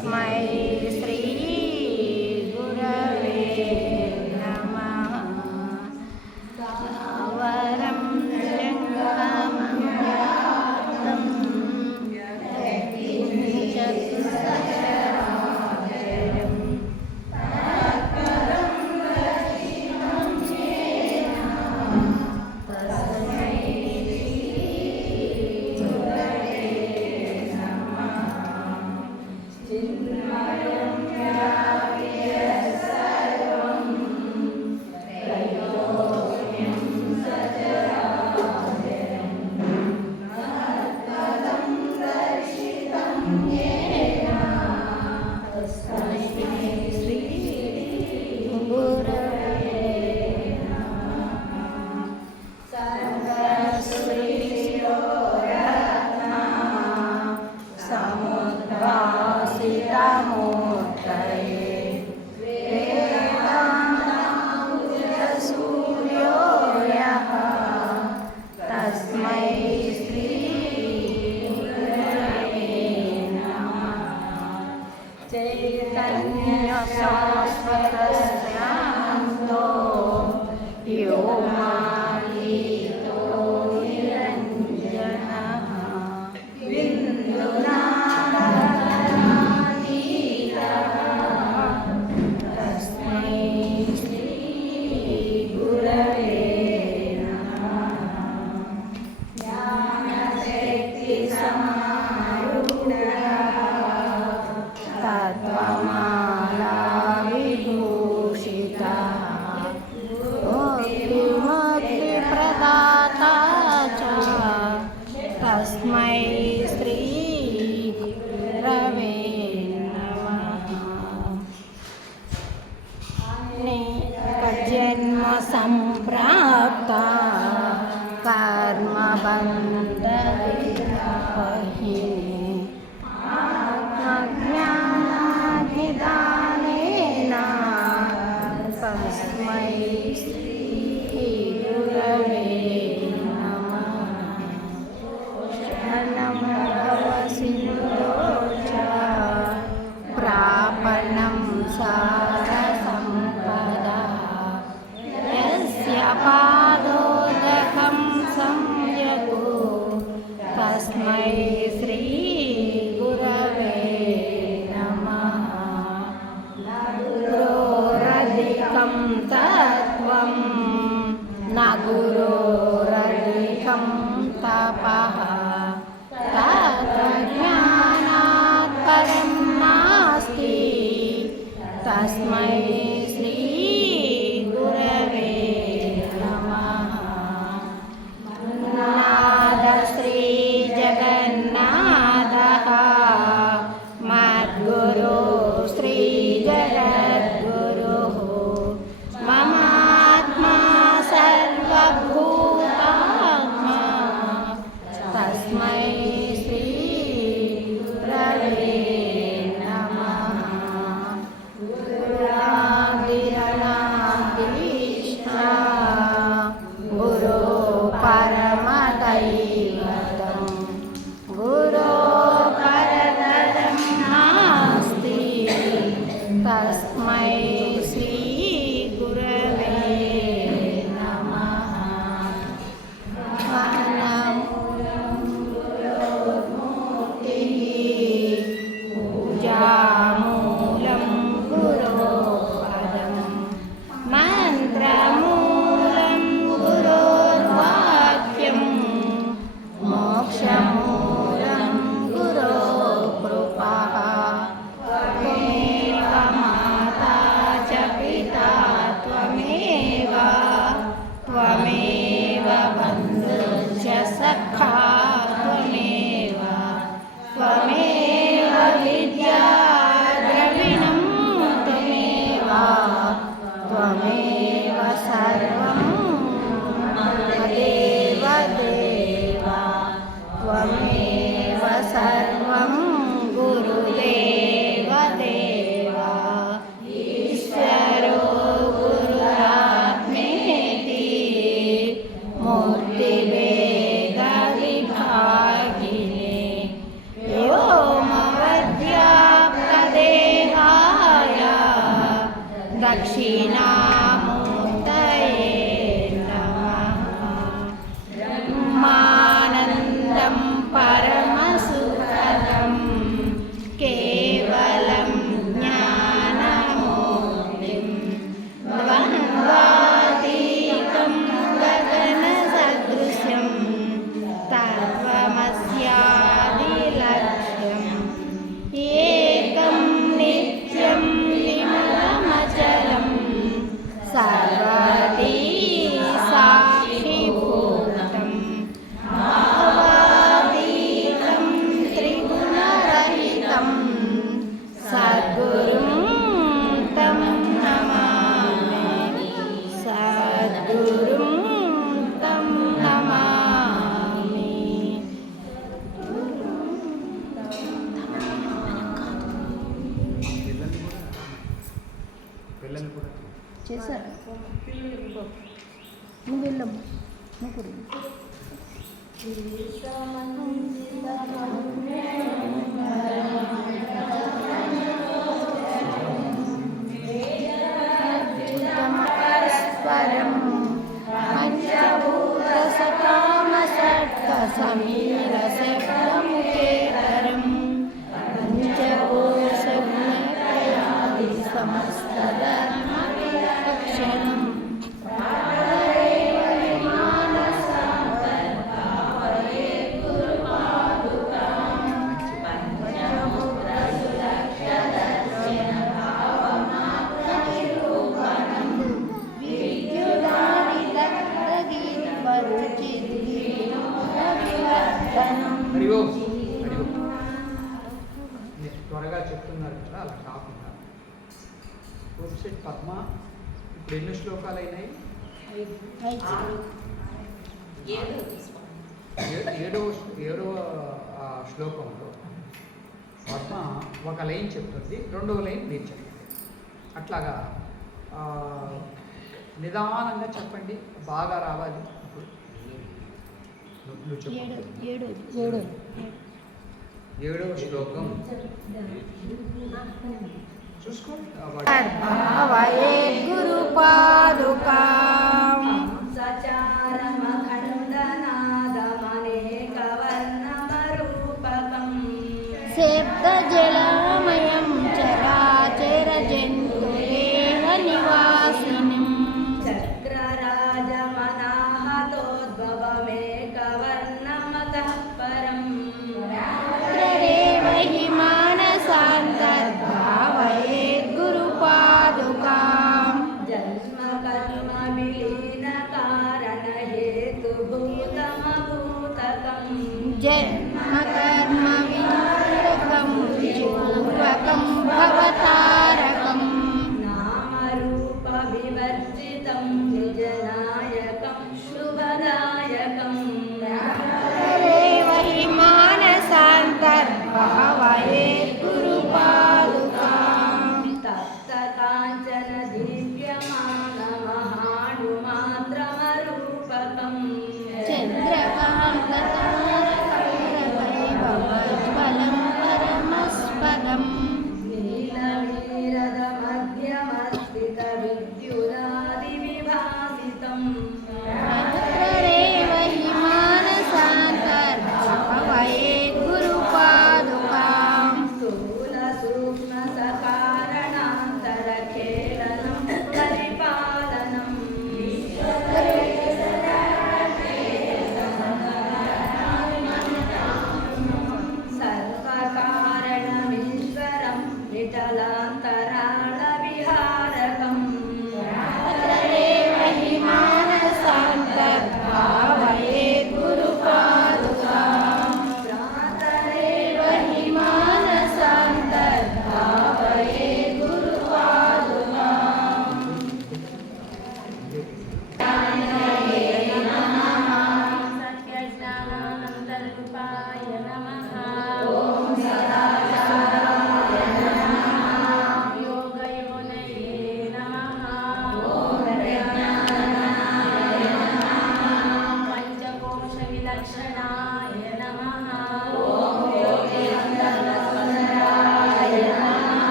तस्मै श्री गुरवे नमः। वरं जङ्गमं व्याप्तं यत्किञ्चित् सचराचरं तत्पदं दर्शितं येन तस्मै चिन्मयं व्याप्य सर्वं त्रैलोक्यं सचराचरं तत्पदं दर्शितं येन तस्मै श्री गुरवे नमः। सर्वसृष्टियो समुद्भासितमूर्तये वेदान्तसूर्यो यः तस्मै श्री गुरवे नमः। चैतन्यशाश्वतस्यान्तो व्योमातीतो निरञ्जनः बिन्दुनादतरातीतः तस्मै श्री गुरवे नमः। ज्ञानशक्तिसमारूढः तत्त्वमालाविभूषितः मुक्तिप्रदाता च तस्मै श्री गुरवे नमः। अनेकजन्म सम्प्राप्ता कर्मबन्धविदाहिनी आत्मज्ञानाधिदानेन तस्मै श्री गुरवे नमः। शरणं भवसिन्धो च प्रापणं सारसम्पदः यस्य पादोदकं संयतो तस्मै श्री गुरवे नमः। गुरोरधिकं तत्त्वं न गुरोरधिकं तपः तत्त्वज्ञानात् परं नास्ति तस्मै श्री गुरवे नमः। नादश्रीजगन्नाथः मद्गुरो श्रीजगद्गुरुः ममात्मा सर्वभूतात्मा तस्मै श्री गुरवे नमः। गुरुरादिरणादिष्टा गुरो परमदैवतं गुरो परतरं नास्ति तस्मै श्री गुरवे नमः। ज्ञानमूलं गुरोर्मूर्तिः पूजामूलं गुरोपदं मन्त्रमूलं गुरोर्वाक्यं मोक्षमूलं गुरोः कृपा त्वमेव माता च दक्षिणामूर्तये नमः। ब्रह्मानन्दं परमसुखदं केवलं ज्ञानमूर्तिं द्वन्द्वातीतं गगनसदृशं तत्त्वमस्यादिलक्ष्यम् एकं नित्यं विमलमचलं सर्वदी साक्षिभूतं भावातीतं त्रिगुणरहितं सद्गुरुं तं नमामि। सद्गुरुं तं नमामि। పిల్లల్ని కూడా చేశారు నువ్వు వెళ్ళమ్మా నువ్వు కూడా పరస్పరం పంచభూతసకామసర్గసమీరశబ్దముఖేతరం పంచకోశజ్ఞప్రయాది సమస్తధర్మవిలక్షణం హరి ఓం హరి ఓం. మీరు త్వరగా చెప్తున్నారు కదా అలా కాకుండా వెబ్సైట్ పద్మ ఇప్పుడు ఎన్ని శ్లోకాలు అయినాయి? ఏడవ శ్లోకంలో పద్మ ఒక లైన్ చెప్తుంది, రెండవ లైన్ మీరు చెప్పండి. అట్లాగా నిదానంగా చెప్పండి, బాగా రావాలి. నువ్వు చెప్పు. ఏడవ శ్లోకం చూసుకో. భావయే గురుపాదుకాం శబ్దజలమయం చరాచర జంతుదేహ నివాసినిం త్రరేవహి మానసాంతర్భావయే గురుపాదుకాం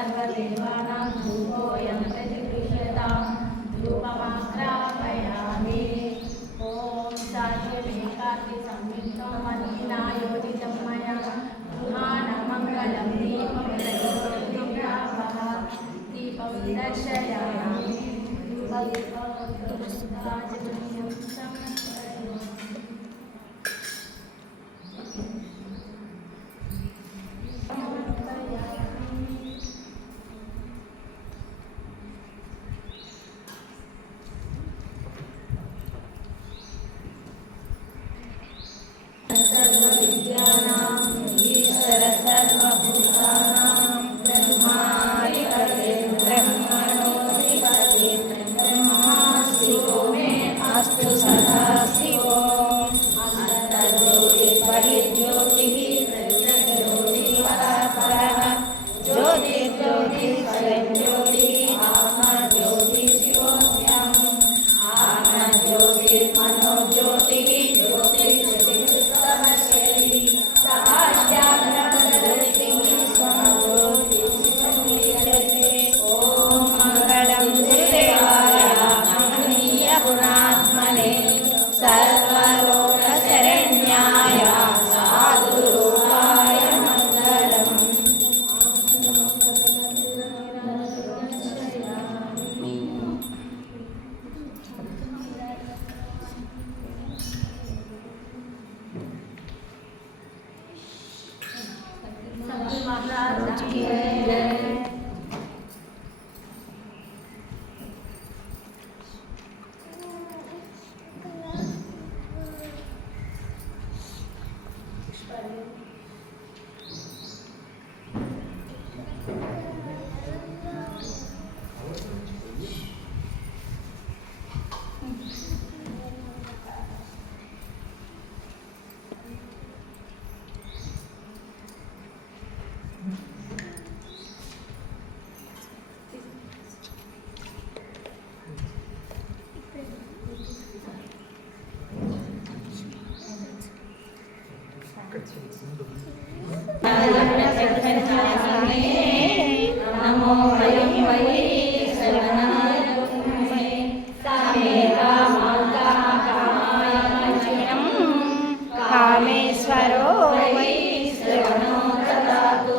सर्वदेवानां धूपोऽयं प्रतिगृह्यतां धूपमाग्रापयामि ॐ साक्ष्यमेकाग्नि संयुक्तं मन्दिरायोजितं मया गृहाणमङ्गलं दीपं प्रज्वलितापः दीपं दर्शयामि नमो वयं वै श्रवणाय गुरुमहे कामेश्वरो वै श्रवणो ददातु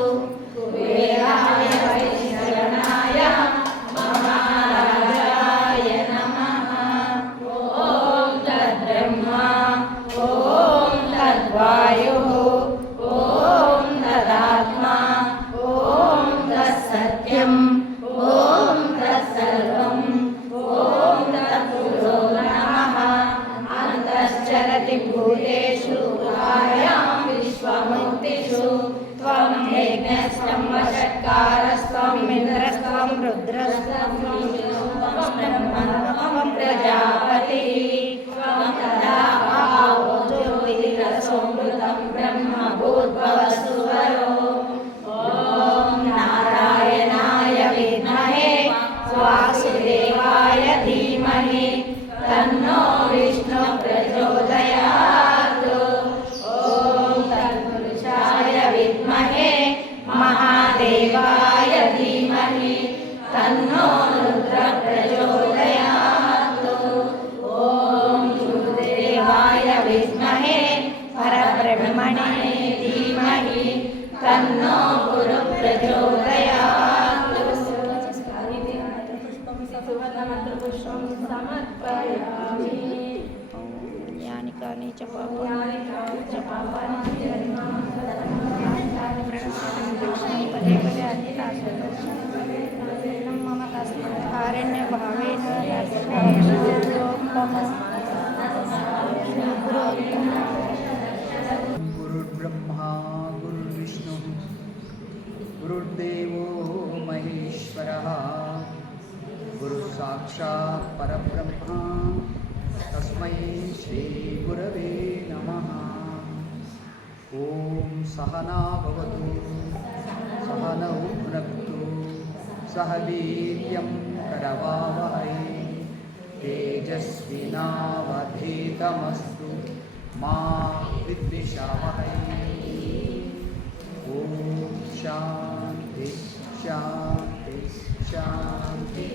कुबेराय वै श्रवणाय महाराजाय नमः ॐ तद्ब्रह्मा ॐ तद्वायुः ॐ तदात्मा ॐ तत्सत्यम् ॐ तत्सर्वम् ॐ तत्पुरो नमः अन्तश्चरति भूतेषु गुहायां विश्वमूर्तिषु त्वं यज्ञस्त्वं वषट्कारस्त्वम् इन्द्रस्त्वं रुद्रस्त्वं ब्रह्मस्त्वं प्रजापतिः त्वं तदा आवो ज्योतिरसोऽमृतं ब्रह्म भूर्भुवस्सु वरो ॐ नारायणाय विद्महे वासुदेवाय धीमहि तन्नो विष्णु प्रचोदयात् ॐ तत्पुरुषाय विद्महे महादेवाय धीमहि तन्नो रुद्र प्रचोदयात् ॐ गुरुदेवाय विद्महे परब्रह्मणे धीमहि तन्नो गुरु प्रचोदयात् पुष्पं समर्पयामि यानि कानि च पापानि पदे पदे अधिकाशनं मम तस्मात् कारण्यभावेन गुरुर्ब्रह्मा गुरुर्विष्णुः गुरुर्देवो महेश्वरः गुरुसाक्षात् परब्रह्मा तस्मै श्रीगुरवे नमः ॐ सहना भवतु सहनौ भुनक्तु सह वीर्यं करवावहै तेजस्विनावधीतमस्तु मा विद्विषावहै ॐ शान्ति శాంతి శాంతి.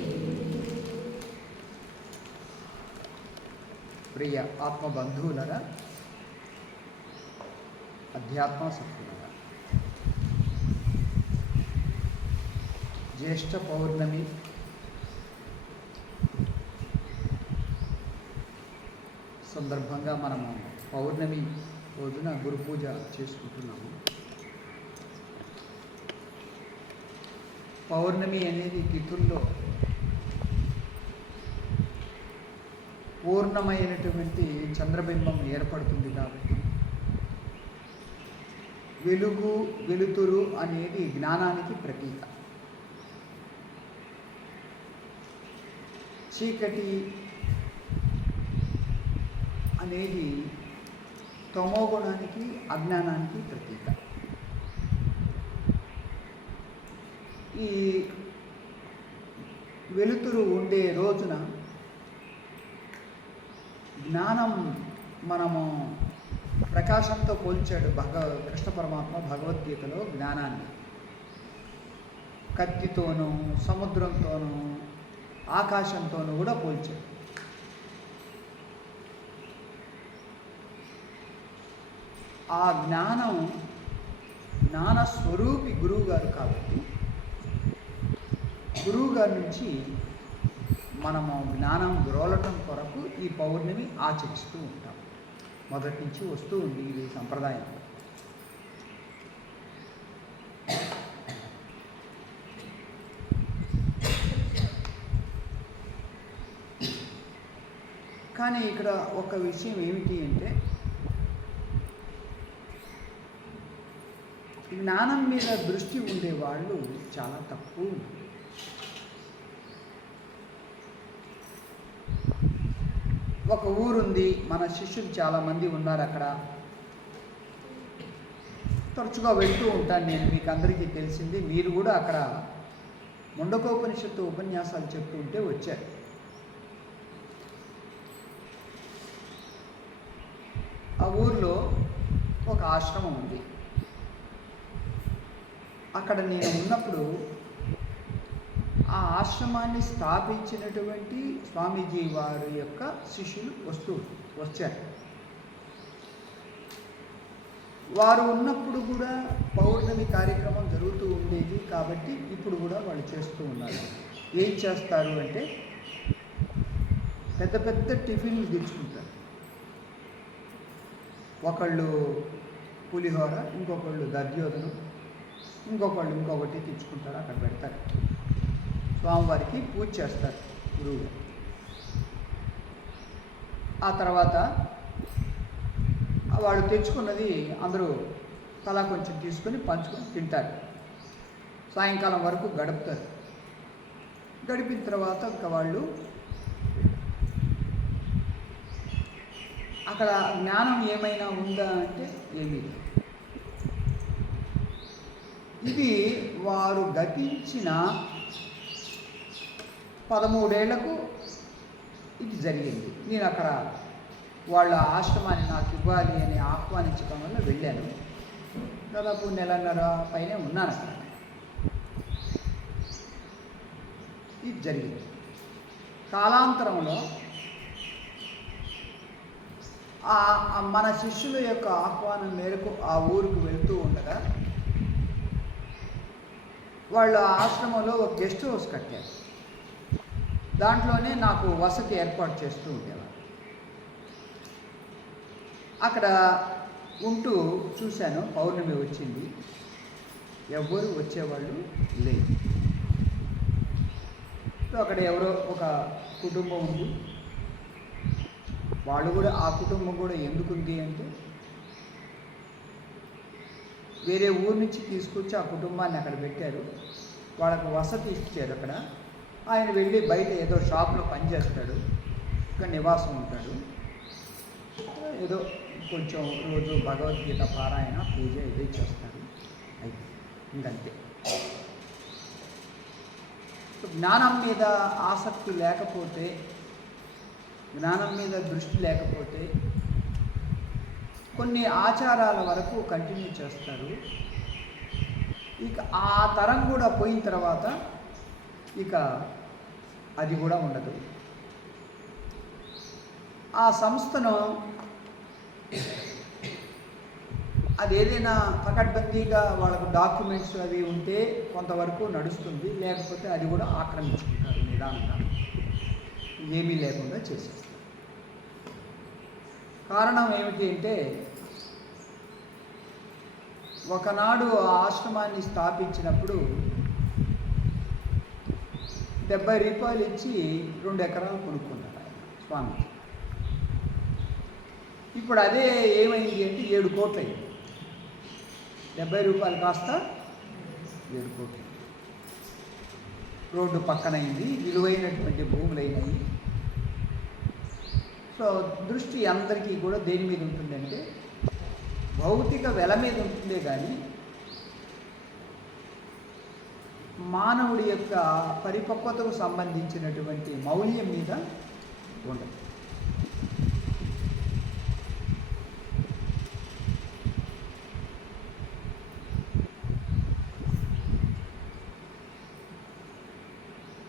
ప్రియ ఆత్మబంధువులరా, అధ్యాత్మాసక్తులరా, జ్యేష్ఠ పౌర్ణమి సందర్భంగా మనము పౌర్ణమి రోజున గురు పూజ చేసుకుంటున్నాము. పౌర్ణమి అనేది తిథుల్లో పూర్ణమైనటువంటి చంద్రబింబం ఏర్పడుతుంది కాబట్టి వెలుగు వెలుతురు అనేది జ్ఞానానికి ప్రతీక. చీకటి అనేది తమోగుణానికి అజ్ఞానానికి ప్రతీక. ఈ వెలుతురు ఉండే రోజున జ్ఞానం మనము ప్రకాశంతో పోల్చాడు కృష్ణ పరమాత్మ భగవద్గీతలో. జ్ఞానాన్ని కత్తితోనూ సముద్రంతోనూ ఆకాశంతోనూ కూడా పోల్చాడు. ఆ జ్ఞాన స్వరూపి గురువు గారు కాబట్టి గురువు గారి నుంచి మనము జ్ఞానం గ్రోలటం కొరకు ఈ పౌర్ణమి ఆచరిస్తూ ఉంటాం. మొదటి నుంచి వస్తూ ఉంది ఇది సంప్రదాయం. కానీ ఇక్కడ ఒక విషయం ఏమిటి అంటే, జ్ఞానం మీద దృష్టి ఉండేవాళ్ళు చాలా తక్కువ. ఒక ఊరుంది, మన శిష్యులు చాలామంది ఉన్నారు అక్కడ. తరచుగా వెళ్తూ ఉంటాను నేను, మీకు అందరికీ తెలిసింది. మీరు కూడా అక్కడ ముండకోపనిషత్తు ఉపన్యాసాలు చెప్తూ ఉంటే వచ్చారు. ఆ ఊర్లో ఒక ఆశ్రమం ఉంది. అక్కడ నేను ఉన్నప్పుడు ఆ ఆశ్రమాన్ని స్థాపించినటువంటి స్వామీజీ వారి యొక్క శిష్యులు వచ్చారు. వారు ఉన్నప్పుడు కూడా పౌర్ణమి కార్యక్రమం జరుగుతూ ఉండేది కాబట్టి ఇప్పుడు కూడా వాళ్ళు చేస్తూ ఉన్నారు. ఏం చేస్తారు అంటే, పెద్ద పెద్ద టిఫిన్లు తెచ్చుకుంటారు. ఒకళ్ళు పులిహోర, ఇంకొకళ్ళు దధ్యోదనం, ఇంకొకటి తెచ్చుకుంటారు. అక్కడ పెడతారు. స్వామివారికి పూజ చేస్తారు గురువు. ఆ తర్వాత వాళ్ళు తెచ్చుకున్నది అందరూ తలా కొంచెం తీసుకొని పంచుకొని తింటారు. సాయంకాలం వరకు గడుపుతారు. గడిపిన తర్వాత ఇంకా వాళ్ళు అక్కడ జ్ఞానం ఏమైనా ఉందా అంటే ఏమీ లేదు. ఇది వారు గతించిన 13 ఏళ్లకు ఇది జరిగింది. నేను అక్కడ వాళ్ళ ఆశ్రమాన్ని నాకు ఇవ్వాలి అని ఆహ్వానించడం వల్ల వెళ్ళాను. దాదాపు నెలన్నర పైనే ఉన్నాను అక్కడ. ఇది జరిగింది. కాలాంతరంలో మన శిష్యుల యొక్క ఆహ్వానం మేరకు ఆ ఊరికి వెళ్తూ ఉండగా వాళ్ళు ఆశ్రమంలో ఒక గెస్ట్ హౌస్ కట్టారు. దాంట్లోనే నాకు వసతి ఏర్పాటు చేస్తూ ఉండేవారు. అక్కడ ఉంటూ చూశాను. పౌర్ణమి వచ్చింది, ఎవ్వరూ వచ్చేవాళ్ళు లేదు. అక్కడ ఎవరో ఒక కుటుంబం ఉంది. వాళ్ళు కూడా, ఆ కుటుంబం కూడా ఎందుకుంది అంటే, వేరే ఊరు నుంచి తీసుకొచ్చి ఆ కుటుంబాన్ని అక్కడ పెట్టారు. వాళ్ళకు వసతి ఇచ్చారు అక్కడ. ఆయన వెళ్ళి బయట ఏదో షాప్లో పనిచేస్తాడు, ఇక్కడ నివాసం ఉంటాడు. ఏదో కొంచెం రోజు భగవద్గీత పారాయణ, పూజ ఏదో చేస్తాడు. అయితే ఇంకంతే. జ్ఞానం మీద ఆసక్తి లేకపోతే, జ్ఞానం మీద దృష్టి లేకపోతే కొన్ని ఆచారాల వరకు కంటిన్యూ చేస్తారు. ఇక ఆ తరం కూడా పోయిన తర్వాత ఇక అది కూడా ఉండదు. ఆ సంస్థను అది ఏదైనా పకడ్బందీగా వాళ్ళకు డాక్యుమెంట్స్ అవి ఉంటే కొంతవరకు నడుస్తుంది, లేకపోతే అది కూడా ఆక్రమించుకుంటారు నిదానంగా, ఏమీ లేకుండా చేసేస్తారు. కారణం ఏమిటి అంటే, ఒకనాడు ఆ ఆశ్రమాన్ని స్థాపించినప్పుడు 70 రూపాయలు ఇచ్చి 2 ఎకరాలు కొనుక్కున్నారు ఆయన స్వామి. ఇప్పుడు అదే ఏమైంది అంటే 7 కోట్లు అయింది. 70 రూపాయలు కాస్త 7 కోట్లు. రోడ్డు పక్కనైంది, విలువైనటువంటి భూములు అయినాయి. సో దృష్టి అందరికీ కూడా దేని మీద ఉంటుందంటే భౌతిక వెల మీద ఉంటుందే కానీ మానవుడి యొక్క పరిపక్వతకు సంబంధించినటువంటి మౌల్యం మీద ఉండదు.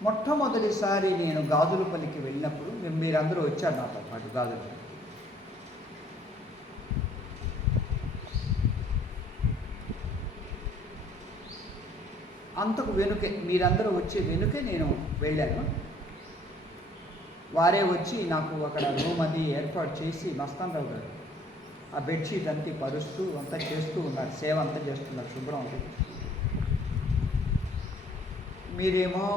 మొట్టమొదటిసారి నేను గాజులపల్లికి వెళ్ళినప్పుడు మీరందరూ వచ్చారు నాతో పాటు గాజులపల్లి. అంతకు వెనుకే, మీరందరూ వచ్చే వెనుకే నేను వెళ్ళాను. వారే వచ్చి నాకు అక్కడ రూమ్ అది ఏర్పాటు చేసి, మస్తానరావు గారు ఆ బెడ్షీట్ అంతా పరుస్తూ అంతా చేస్తూ ఉన్నారు, సేవ అంతా చేస్తున్నారు, శుభ్రం అవుతుంది. మీరేమో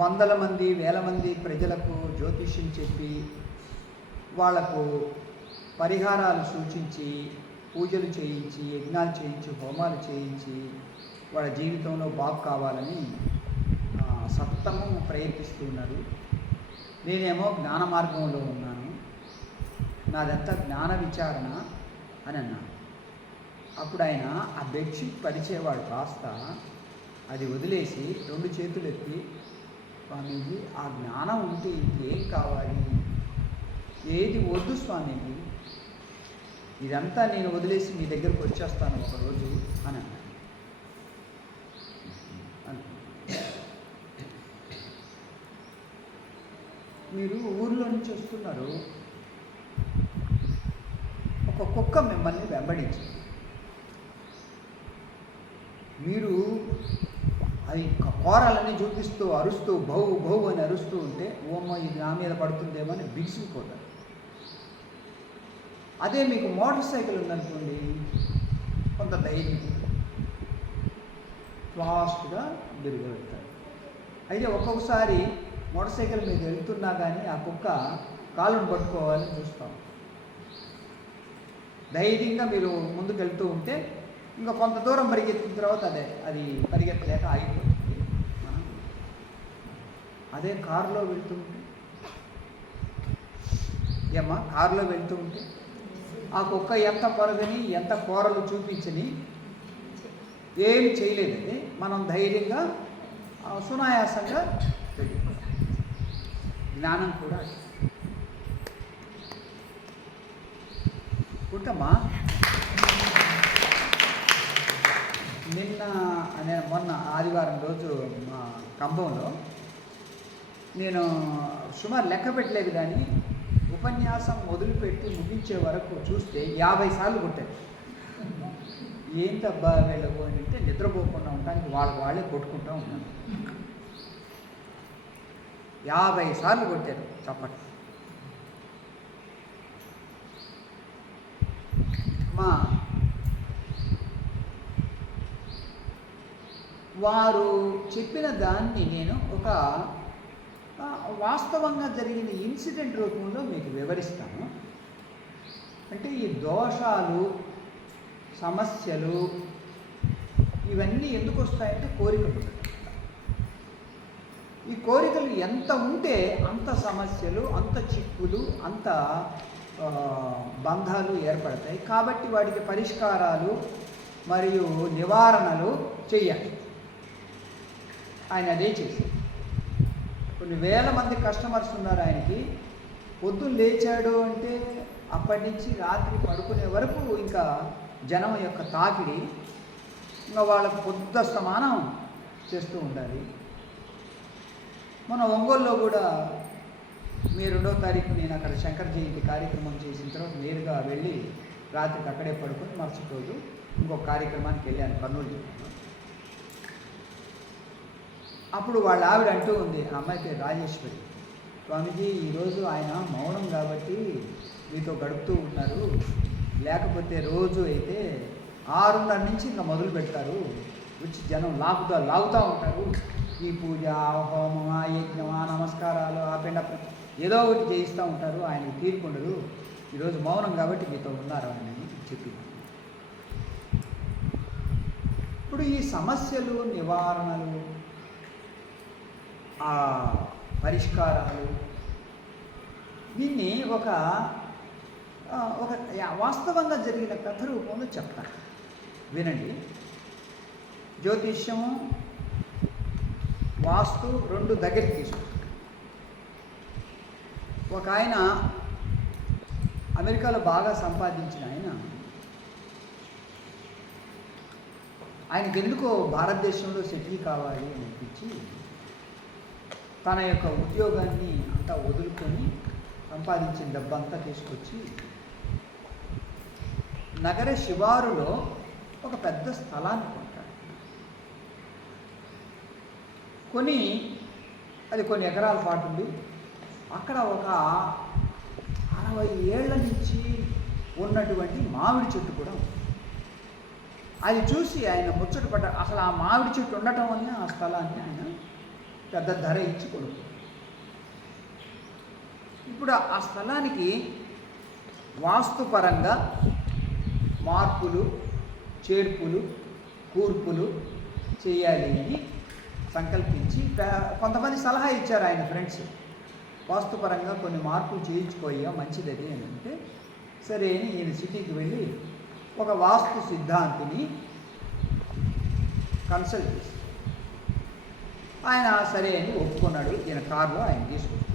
వందల మంది, వేల మంది ప్రజలకు జ్యోతిష్యం చెప్పి వాళ్లకు పరిహారాలు సూచించి, పూజలు చేయించి, యజ్ఞాలు చేయించి, హోమాలు చేయించి వాళ్ళ జీవితంలో బాగు కావాలని సతతము ప్రయత్నిస్తూ ఉన్నారు. నేనేమో జ్ఞాన మార్గంలో ఉన్నాను, నాదంతా జ్ఞాన విచారణ అని అన్నాను. అప్పుడు ఆయన ఆ బెడ్షీట్ పరిచేవాడు కాస్త అది వదిలేసి 2 చేతులు ఎత్తి, స్వామీజీ ఆ జ్ఞానం ఉంటే ఇంకేం కావాలి, ఏది వద్దు స్వామీజీ, ఇదంతా నేను వదిలేసి మీ దగ్గరకు వచ్చేస్తాను ఒకరోజు అని అన్నాను. మీరు ఊర్లో నుంచి వస్తున్నారు, ఒక కుక్క మిమ్మల్ని వెంబడించింది. మీరు అది కోరాలని చూపిస్తూ అరుస్తూ బహు బహు అని అరుస్తూ ఉంటే, ఓమ్మ ఇది నా మీద పడుతుందేమో అని బిగుసుకుపోతారు. అదే మీకు మోటార్ సైకిల్ ఉందనుకోండి, కొంత ధైర్యం, ఫాస్ట్గా తిరగబెడతారు. అయితే ఒక్కొక్కసారి మోటార్ సైకిల్ మీద వెళ్తున్నా కానీ ఆ కుక్క కాలును పట్టుకోవాలని చూస్తాం. ధైర్యంగా మీరు ముందుకు వెళ్తూ ఉంటే ఇంకా కొంత దూరం పరిగెత్తిన తర్వాత అది పరిగెత్తలేక ఆగిపోతుంది. అదే కారులో వెళ్తూ ఉంటే, ఏమ్మా కారులో వెళ్తూ ఉంటే ఆ కుక్క ఎంత పొరగని, ఎంత కూరలు చూపించని ఏం చేయలేదండి, మనం ధైర్యంగా సునాయాసంగా జ్ఞానం కూడా పుట్టమ్మా. మొన్న ఆదివారం రోజు మా కంభంలో నేను సుమారు లెక్క పెట్టలేదు కానీ ఉపన్యాసం మొదలుపెట్టి ముగించే వరకు చూస్తే 50 సార్లు కొట్టారు. ఏంటబ్బా వీళ్ళకు అంటే నిద్రపోకుండా ఉండడానికి వాళ్ళే కొట్టుకుంటూ ఉన్నాను. 50 సార్లు కొట్టారు చప్పట్లు. వారు చెప్పిన దాన్ని నేను ఒక వాస్తవంగా జరిగిన ఇన్సిడెంట్ రూపంలో మీకు వివరిస్తాను. అంటే ఈ దోషాలు, సమస్యలు ఇవన్నీ ఎందుకు వస్తాయంటే కోరికలు. ఈ కోరికలు ఎంత ఉంటే అంత సమస్యలు, అంత చిక్కులు, అంత బంధాలు ఏర్పడతాయి. కాబట్టి వాటికి పరిష్కారాలు మరియు నివారణలు చేయాలి. ఆయన అదే చేశారు. కొన్ని వేల మంది కస్టమర్స్ ఉన్నారు ఆయనకి. పొద్దున్న లేచాడు అంటే అప్పటి నుంచి రాత్రి పడుకునే వరకు ఇంకా జనం యొక్క తాకిడి ఇంకా వాళ్ళకు పొద్దు సమానం చేస్తూ ఉండాలి. మన ఒంగోలులో కూడా మీ 2వ తారీఖు నేను అక్కడ శంకర జయంతి కార్యక్రమం చేసిన తర్వాత నేరుగా వెళ్ళి రాత్రికి అక్కడే పడుకొని మరుసటి రోజు ఇంకొక కార్యక్రమానికి వెళ్ళాను కర్నూలు జిల్లాలో. అప్పుడు వాళ్ళ ఆవిడ అంటూ ఉంది, ఆ అమ్మాయి పేరు రాజేశ్వరి, స్వామీజీ ఈరోజు ఆయన మౌనం కాబట్టి మీతో గడుపుతూ ఉన్నారు, లేకపోతే రోజు అయితే 6:30 నుంచి ఇంకా మొదలు పెడతారు, వచ్చి జనం లాగుతూ ఉంటారు, ఈ పూజ హోమం యజ్ఞం నమస్కారాలు ఆ పిండ ఏదో ఒకటి చేయిస్తూ ఉంటారు, ఆయనకి తీరుకుండదు, ఈరోజు మౌనం కాబట్టి మీతో ఉన్నారు అని చెప్పింది. ఇప్పుడు ఈ సమస్యలు నివారణలు ఆ పరిష్కారాలు దీన్ని ఒక వాస్తవంగా జరిగిన కథ రూపంలో చెప్తాను, వినండి. జ్యోతిష్యము వాస్తు 2 దగ్గరికి తీసుకుంటాం. ఒక ఆయన అమెరికాలో బాగా సంపాదించిన ఆయనకి ఎందుకో భారతదేశంలో సెటిల్ కావాలి అని అనిపించి తన యొక్క ఉద్యోగాన్ని అంతా వదులుకొని సంపాదించిన డబ్బంతా తీసుకొచ్చి నగర శివారులో ఒక పెద్ద స్థలాన్ని కొంటాడు. అది కొన్ని ఎకరాల పాటు ఉంది. అక్కడ ఒక 60 ఏళ్ల నుంచి ఉన్నటువంటి మామిడి చెట్టు కూడా ఉంది. అది చూసి ఆయన ముచ్చట పడ్డాడు. అసలు ఆ మామిడి చెట్టు ఉండటం వల్ల ఆ స్థలాన్ని ఆయన పెద్ద ధర ఇచ్చి కొనుక్కు. ఇప్పుడు ఆ స్థలానికి వాస్తుపరంగా మార్పులు చేర్పులు కూర్పులు చేయాలి అని సంకల్పించి కొంతమంది సలహా ఇచ్చారు ఆయన ఫ్రెండ్స్. వాస్తుపరంగా కొన్ని మార్పులు చేయించుకోయా మంచిది అది అని అంటే సరే అని ఈయన సిటీకి వెళ్ళి ఒక వాస్తు సిద్ధాంతిని కన్సల్ట్ చేసి ఆయన సరే అని ఒప్పుకున్నాడు. ఈయన కారులో ఆయన తీసుకొస్తూ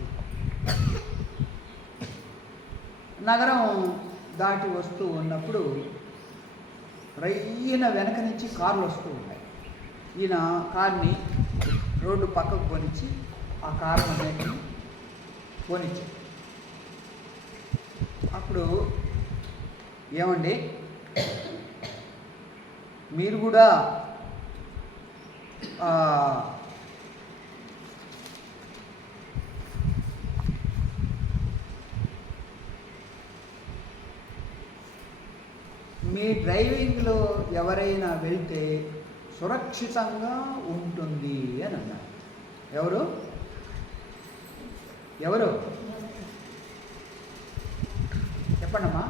నగరం దాటి వస్తూ ఉన్నప్పుడు ఈయన వెనక నుంచి కార్లు వస్తూ ఉన్నాయి. ఈయన కార్ని రోడ్డు పక్కకు కొనిచ్చి ఆ కారు అన్నింటిని కొనిచ్చాడు. అప్పుడు ఏమండి మీరు కూడా మీ డ్రైవింగ్లో ఎవరైనా వెళ్తే సురక్షితంగా ఉంటుంది అని అన్నారు. ఎవరు చెప్పండమ్మా.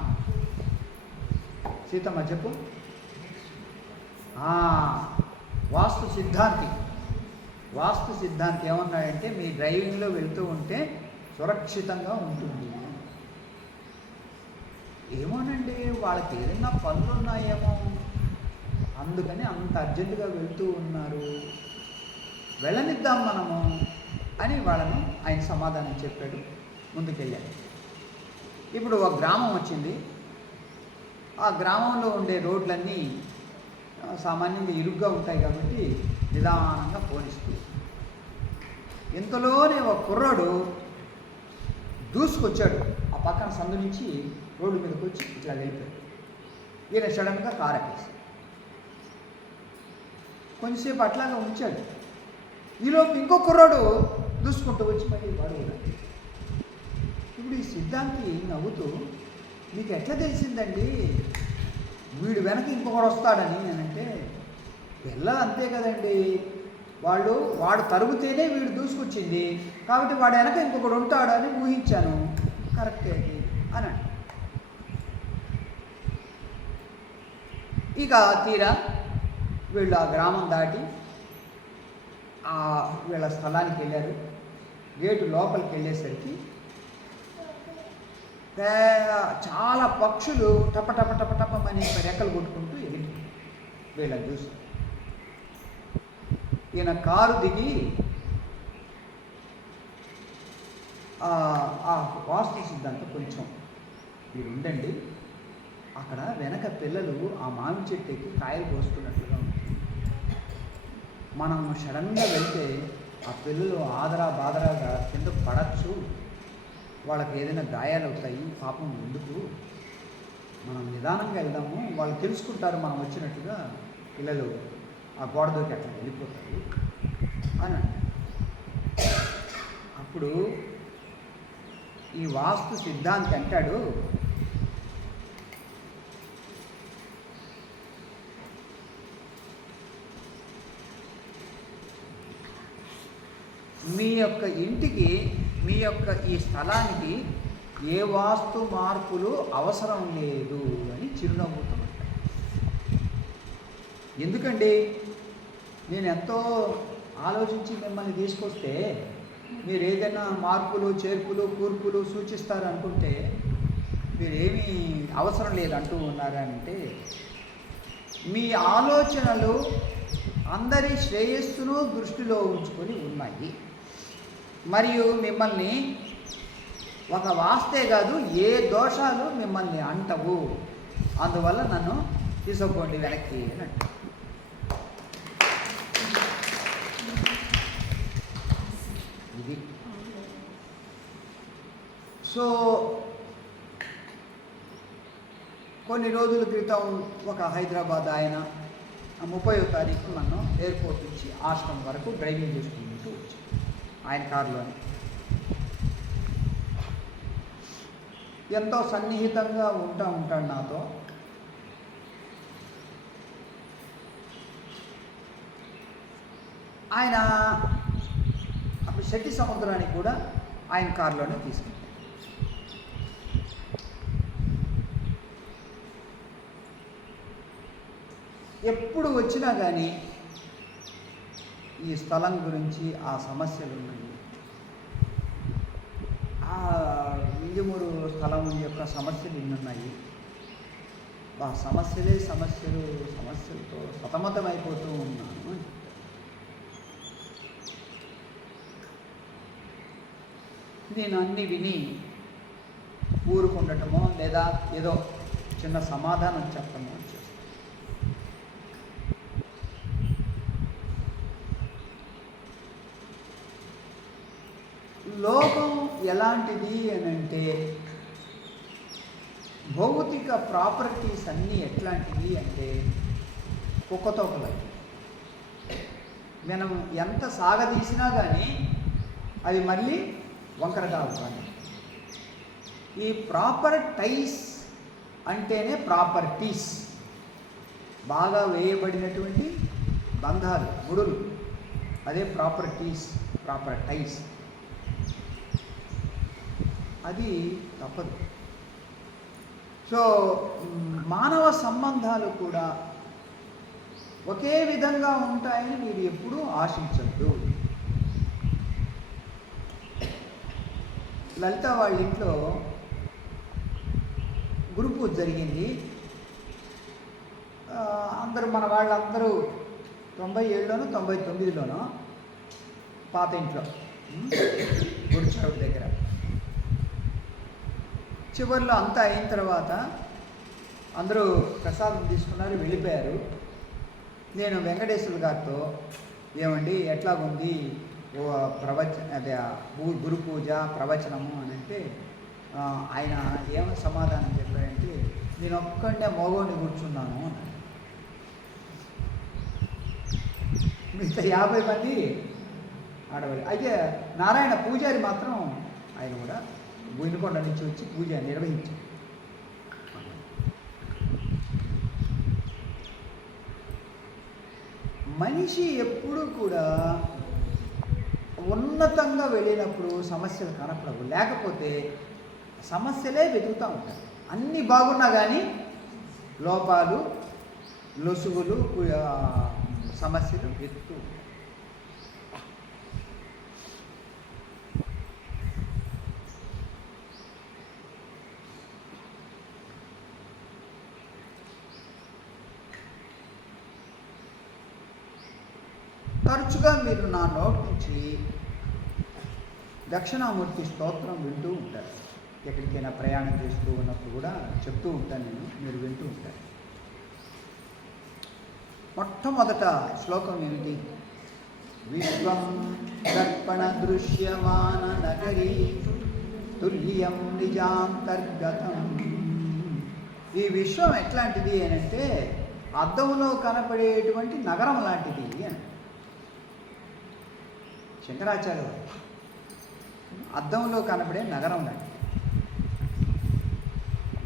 సీతమ్మ చెప్పు. వాస్తు సిద్ధాంతి ఏమన్నాడంటే మీ డ్రైవింగ్లో వెళ్తూ ఉంటే సురక్షితంగా ఉంటుంది. ఏమోనండి వాళ్ళకి ఏదైనా పనులు ఉన్నాయేమో అందుకని అంత అర్జెంటుగా వెళ్తూ ఉన్నారు, వెళ్ళనిద్దాం మనము అని వాళ్ళను ఆయన సమాధానం చెప్పాడు. ముందుకెళ్ళాడు. ఇప్పుడు ఒక గ్రామం వచ్చింది. ఆ గ్రామంలో ఉండే రోడ్లన్నీ సామాన్యంగా ఇరుగ్గా ఉంటాయి కాబట్టి నిదానంగా పోనిస్తూ ఇంతలోనే ఒక కుర్రాడు దూసుకొచ్చాడు. ఆ పక్కన సందు నుంచి రోడ్డు మీదకి వచ్చి ఇట్లా వెళ్ళిపోయాడు. ఈయన సడన్గా కారు ఎక్కేసి కొంచెంసేపు అట్లాగా ఉంచాడు. ఈలోపు ఇంకో కుర్రాడు దూసుకుంటూ వచ్చి మళ్ళీ వాడు కూడా. ఇప్పుడు ఈ సిద్ధాంతి నవ్వుతూ మీకు ఎట్లా తెలిసిందండి వీడు వెనక ఇంకొకడు వస్తాడని? నేనంటే పిల్లలు అంతే కదండి, వాడు తరుగుతేనే వీడు దూసుకొచ్చింది కాబట్టి వాడు వెనక ఇంకొకడు ఉంటాడని ఊహించాను, కరెక్టే అని. ఇక తీరా వీళ్ళు ఆ గ్రామం దాటి వీళ్ళ స్థలానికి వెళ్ళారు. గేటు లోపలికి వెళ్ళేసరికి చాలా పక్షులు టపటపమని రెక్కలు కొట్టుకుంటూ ఎగిరి వీళ్ళని చూసి ఈయన కారు దిగి ఆ వాస్తు సిద్ధాంతం కొంచెం మీరు ఉండండి, అక్కడ వెనక పిల్లలు ఆ మామిడి చెట్టు ఎక్కి కాయలు కోస్తున్నట్లుగా ఉంటుంది, మనం సడన్గా వెళ్తే ఆ పిల్లలు ఆదరా బాదరాగా కింద పడచ్చు, వాళ్ళకి ఏదైనా గాయాలు అవుతాయి, పాపం ఎందుకు, మనం నిదానంగా వెళ్దాము, వాళ్ళు తెలుసుకుంటారు మనం వచ్చినట్టుగా, పిల్లలు ఆ గోడ దూకి అట్లా వెళ్ళిపోతారు అని అంటారు. అప్పుడు ఈ వాస్తు సిద్ధాంతి అంటాడు, మీ యొక్క ఇంటికి, మీ యొక్క ఈ స్థలానికి ఏ వాస్తు మార్పులు అవసరం లేదు అని చిరునవ్వుతూ ఉంటాడు. ఎందుకండి, నేను ఎంతో ఆలోచించి మిమ్మల్ని తీసుకొస్తే మీరు ఏదైనా మార్పులు చేర్పులు కూర్పులు సూచిస్తారు అనుకుంటే మీరేమీ అవసరం లేదంటూ ఉన్నారంటే, మీ ఆలోచనలు అందరి శ్రేయస్సును దృష్టిలో ఉంచుకొని ఉన్నాయి. మరియు మిమ్మల్ని ఒక వాస్తే కాదు, ఏ దోషాలు మిమ్మల్ని అంటవు, అందువల్ల నన్ను తీసుకోండి వెనక్కి అని అంట. ఇది సో కొన్ని రోజుల క్రితం ఒక హైదరాబాద్ ఆయన 30వ తారీఖు నన్ను ఎయిర్పోర్ట్ నుంచి ఆశ్రమం వరకు డ్రైవింగ్ చేసుకుంటూ వచ్చి ఆయన కారులోనే ఎంతో సన్నిహితంగా ఉంటాడు నాతో. ఆయన అప్పుడు శక్తి సముద్రానికి కూడా ఆయన కారులోనే తీసుకెళ్ళాడు. ఎప్పుడు వచ్చినా కానీ ఈ స్థలం గురించి, ఆ సమస్యలు ఉన్నాయి, ఆ వింజమూరు స్థలం యొక్క సమస్యలు ఇన్నున్నాయి, ఆ సమస్యలతో సతమతమైపోతూ ఉన్నాను. నేను అన్నీ విని ఊరుకుండటమో లేదా ఏదో చిన్న సమాధానం చెప్పడమో చేస్తాను. లోకం ఎలాంటిది అని అంటే, భౌతిక ప్రాపర్టీస్ అన్నీ ఎట్లాంటివి అంటే కుక్కతోకలు. మనం ఎంత సాగదీసినా కానీ అవి మళ్ళీ వంకరగా అవ్వాలి. ఈ ప్రాపర్టైస్ అంటేనే ప్రాపర్టీస్, బాగా వేయబడినటువంటి బంధాలు, ముడులు, అదే ప్రాపర్టైస్. అది తప్పదు. సో మానవ సంబంధాలు కూడా ఒకే విధంగా ఉంటాయని మీరు ఎప్పుడూ ఆశించద్దు. లలిత వాళ్ళ ఇంట్లో గురు పూజ జరిగింది. అందరూ మన వాళ్ళందరూ 97లోనో 99లోనో పాత ఇంట్లో గుడిచాడు దగ్గర. చివరిలో అంతా అయిన తర్వాత అందరూ ప్రసాదం తీసుకున్నారు, వెళ్ళిపోయారు. నేను వెంకటేశ్వర గారితో, ఏమండి ఎట్లాగుంది అదే గురు పూజ ప్రవచనము అని అంటే, ఆయన ఏమో సమాధానం చెప్పారంటే, నేను ఒక్కడే మోగోని కూర్చున్నాను అన్నాడు. మిగతా 50 మంది ఆడవాళ్ళు. అయితే నారాయణ పూజారి మాత్రం ఆయన కూడా బోయినకొండ నుంచి వచ్చి పూజ నిర్వహించారు. మనిషి ఎప్పుడూ కూడా ఉన్నతంగా వెళ్ళినప్పుడు సమస్యలు కనపడవు, లేకపోతే సమస్యలే వెతుకుతూ ఉంటారు. అన్నీ బాగున్నా కానీ లోపాలు, లొసుగులు, సమస్యలు వెతుకుతూ ఉంటాయి. తరచుగా మీరు నా నోటి నుంచి దక్షిణామూర్తి స్తోత్రం వింటూ ఉంటారు. ఎక్కడికైనా ప్రయాణం చేస్తూ ఉన్నప్పుడు కూడా చెప్తూ ఉంటాను నేను, మీరు వింటూ ఉంటారు. మొట్టమొదట శ్లోకం ఏమిటి? విశ్వం దర్పణ దృశ్యమాన నగరీ తుల్యం నిజాంతర్గతం. ఈ విశ్వం ఎట్లాంటిది అని అంటే అద్దంలో కనపడేటువంటి నగరం లాంటిది అని శంకరాచార్య వారు. అద్దంలో కనపడే నగరం లాంటిది.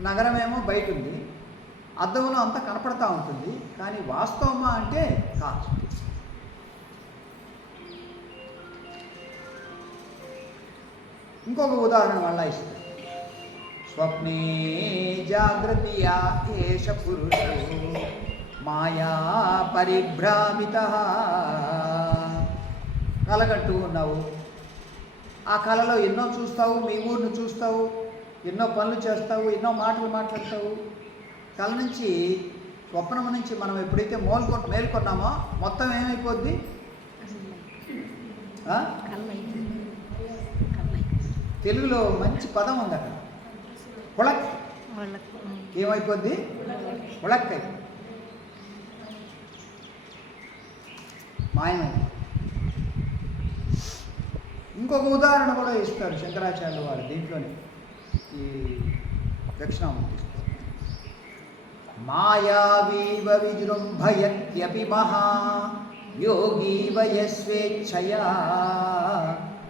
నగరమేమో బయట ఉంది, అద్దంలో అంతా కనపడతా ఉంటుంది, కానీ వాస్తవమా అంటే కాదు. ఇంకొక ఉదాహరణ వల్ల ఇస్తుంది. స్వప్నే జాగృతియా ఏష పురుషో మాయా పరిభ్రామిత. కలగంటూ ఉన్నావు, ఆ కళలో ఎన్నో చూస్తావు, మీ ఊరిని చూస్తావు, ఎన్నో పనులు చేస్తావు, ఎన్నో మాటలు మాట్లాడతావు. కళ నుంచి స్వప్నం నుంచి మనం ఎప్పుడైతే మేల్కొన్నామో మొత్తం ఏమైపోద్ది? తెలుగులో మంచి పదం ఉంది అక్కడ, పుళక్. ఏమైపోద్ది? పుళక్కై మాయమైంది. ఇంకొక ఉదాహరణ కూడా ఇస్తారు శంకరాచార్యులు వారు దీంట్లోనే, ఈ దక్షిణామూర్తి. మాయావీవ విజృంభయత్యపి మహా యోగీవ యస్వేచ్ఛయా.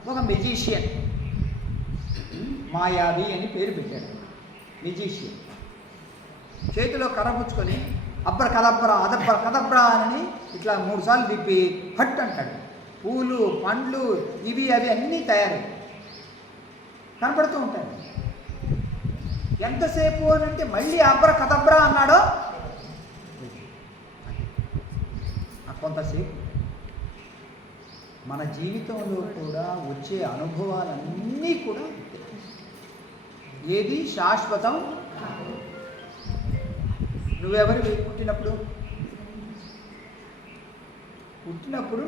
ఒక మెజీషియన్, మాయావి అని పేరు పెట్టాడు. మెజీషియన్ చేతిలో కర్రపుచ్చుకొని అబ్బర కలబ్బర అదబ్బర కదబ్బర అని ఇట్లా 3 సార్లు తిప్పి హట్ అంటాడు. పూలు, పండ్లు, ఇవి అవి అన్నీ తయారై కనపడుతూ ఉంటాయి. ఎంతసేపు అని అంటే మళ్ళీ అబ్బర కదబ్బర అన్నాడో కొంతసేపు. మన జీవితంలో కూడా వచ్చే అనుభవాలన్నీ కూడా ఏది శాశ్వతం? నువ్వెవరివి? పుట్టినప్పుడు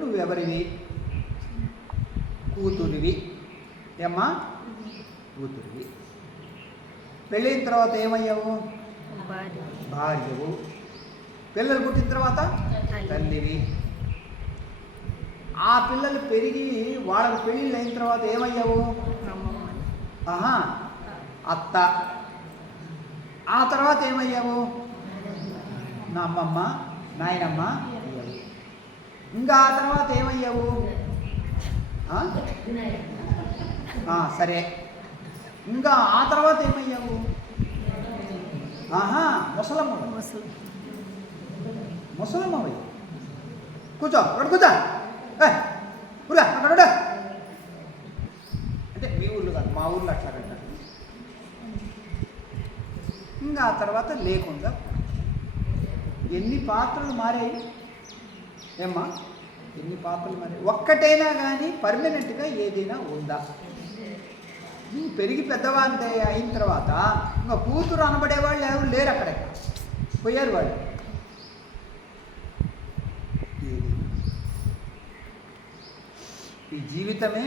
నువ్వెవరివి? కూతురివి. ఏమ్మా? కూతురివి. పెళ్ళైన తర్వాత ఏమయ్యావు? భార్యవు. పిల్లలు పుట్టిన తర్వాత తల్లివి. ఆ పిల్లలు పెరిగి వాళ్ళకి పెళ్ళిళ్ళు అయిన తర్వాత ఏమయ్యావు? అత్త. ఆ తర్వాత ఏమయ్యావు? నా అమ్మమ్మ, నాయనమ్మ. ఇంకా ఆ తర్వాత ఏమయ్యావు? సరే. ఇంకా ఆ తర్వాత ఏమయ్యావు? ముసలమ్మవి. కూర్చో, అక్కడ కూర్చో. అక్కడ అంటే మీ ఊర్లో కాదు, మా ఊర్లో అట్లా కట్టారు. ఇంకా ఆ తర్వాత లేకుండా ఎన్ని పాత్రలు మారాయి? ఏమ్మా, ఎన్ని పాత్రలు మారాయి? ఒక్కటైనా కానీ పర్మనెంట్గా ఏదైనా ఉందా? పెరిగి పెద్దవాళ్ళు అయిన తర్వాత ఇంకా కూతురు అనబడేవాళ్ళు ఎవరు లేరు, అక్కడ పోయారు వాళ్ళు. ఈ జీవితమే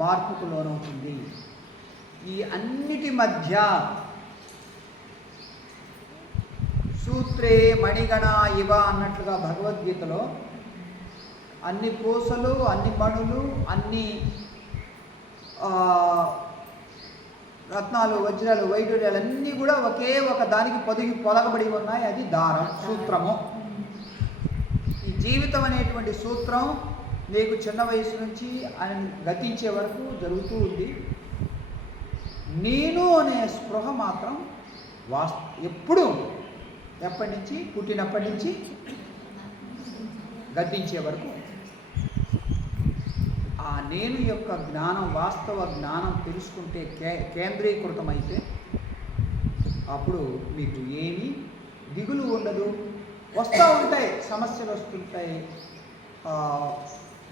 మార్పుకు లోనవుతుంది. ఈ అన్నిటి మధ్య సూత్రే మణిగణ ఇవ అన్నట్లుగా భగవద్గీతలో అన్ని పూసలు, అన్ని మణులు, అన్ని రత్నాలు, వజ్రాలు, వైడూర్యాలు అన్నీ కూడా ఒకే ఒక దానికి పొదగబడి ఉన్నాయి. అది దారం, సూత్రము. ఈ జీవితం అనేటువంటి సూత్రం నీకు చిన్న వయసు నుంచి ఆయన గతించే వరకు జరుగుతూ ఉంది. నేను అనే స్పృహ మాత్రం ఎప్పుడు, ఎప్పటి నుంచి? పుట్టినప్పటి నుంచి గతించే వరకు ఆ నేను యొక్క జ్ఞానం, వాస్తవ జ్ఞానం తెలుసుకుంటే, కేంద్రీకృతమైతే అప్పుడు మీకు ఏమీ దిగులు ఉండదు. వస్తూ ఉంటాయి, సమస్యలు వస్తుంటాయి,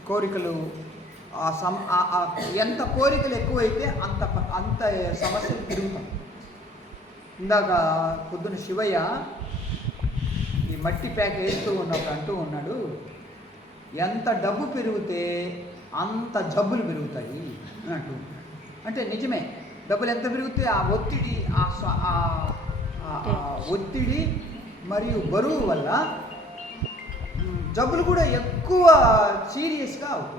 కోరికలు. ఎంత కోరికలు ఎక్కువైతే అంత సమస్యలు తిరుగుతాం. ఇందాక పొద్దున శివయ్య ఈ మట్టి ప్యాక్ వేస్తూ ఉన్నప్పుడు అంటూ ఉన్నాడు, ఎంత డబ్బు పెరిగితే అంత జబ్బులు పెరుగుతాయి అని అంటూ. అంటే నిజమే, డబ్బులు ఎంత పెరిగితే ఆ ఒత్తిడి మరియు బరువు వల్ల జబ్బులు కూడా ఎక్కువ సీరియస్గా అవుతుంది.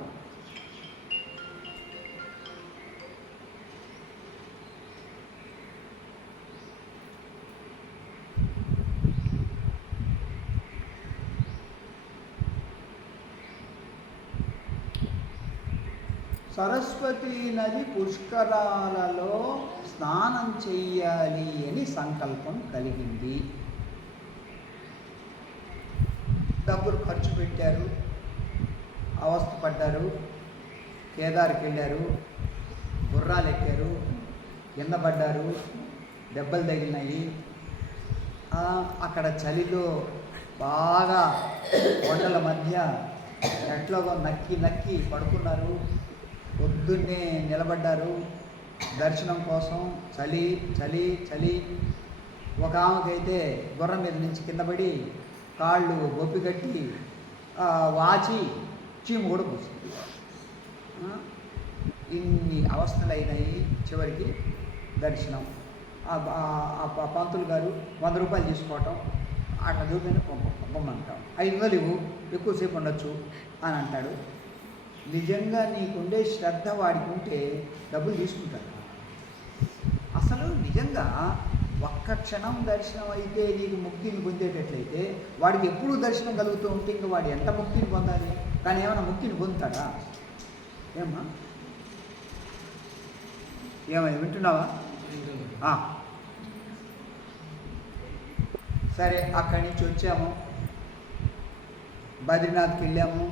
సరస్వతీ నది పుష్కరాలలో స్నానం చెయ్యాలి అని సంకల్పం కలిగింది. డబ్బులు ఖర్చు పెట్టారు, అవస్థపడ్డారు, కేదార్కి వెళ్ళారు, గుర్రాలు ఎక్కారు, కింద పడ్డారు, దెబ్బలు తగిలినాయి. అక్కడ చలిలో బాగా కొండల మధ్య ఎట్లో నక్కి నక్కి పడుకున్నారు. పొద్దున్నే నిలబడ్డారు దర్శనం కోసం. చలి చలి చలి. ఒక ఆమెకైతే గుర్రం మీద నుంచి కింద పడి కాళ్ళు బొప్పి కట్టి వాచి చీము కూడా పూసింది. ఇన్ని అవస్థలు అయినాయి. చివరికి దర్శనం. పంతులు గారు 100 రూపాయలు తీసుకోవటం, అట్లా చూపిన పంపమంటాం. 500 ఇవ్వు, ఎక్కువసేపు ఉండొచ్చు అని అంటాడు. నిజంగా నీకుండే శ్రద్ధ వాడికి ఉంటే డబ్బులు తీసుకుంటాడు. అసలు నిజంగా ఒక్క క్షణం దర్శనం అయితే నీకు ముక్తిని పొందేటట్లయితే వాడికి ఎప్పుడు దర్శనం కలుగుతూ ఉంటే ఇంకా వాడు ఎంత ముక్తిని పొందాలి? కానీ ఏమైనా ముక్తిని పొందుతాడా? ఏమ్మా, ఏమైనా వింటున్నావా? సరే, అక్కడి నుంచి వచ్చాము, బద్రీనాథ్కి వెళ్ళాము.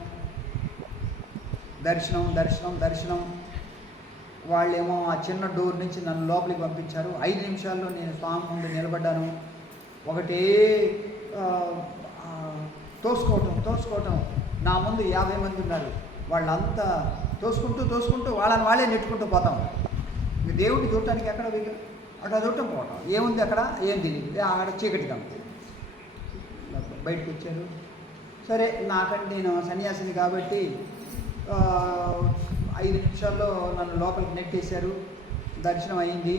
దర్శనం దర్శనం దర్శనం. వాళ్ళేమో ఆ చిన్న డోర్ నుంచి నన్ను లోపలికి పంపించారు. 5 నిమిషాల్లో నేను స్వామి ముందు నిలబడ్డాను. ఒకటే తోసుకోవటం. నా ముందు 50 మంది ఉన్నారు. వాళ్ళంతా తోసుకుంటూ వాళ్ళని నెట్టుకుంటూ పోతాం. ఇంక దేవుడిని చూడటానికి ఎక్కడ అట్లా చూడటం పోవటం. ఏముంది అక్కడ? ఏం తెలియదు. అక్కడ చీకటిగా ఉంది. బయటకు వచ్చారు. సరే, నాకంటే నేను సన్యాసిని కాబట్టి 5 నిమిషాల్లో నన్ను లోపలికి నెట్టేశారు. దర్శనం అయింది.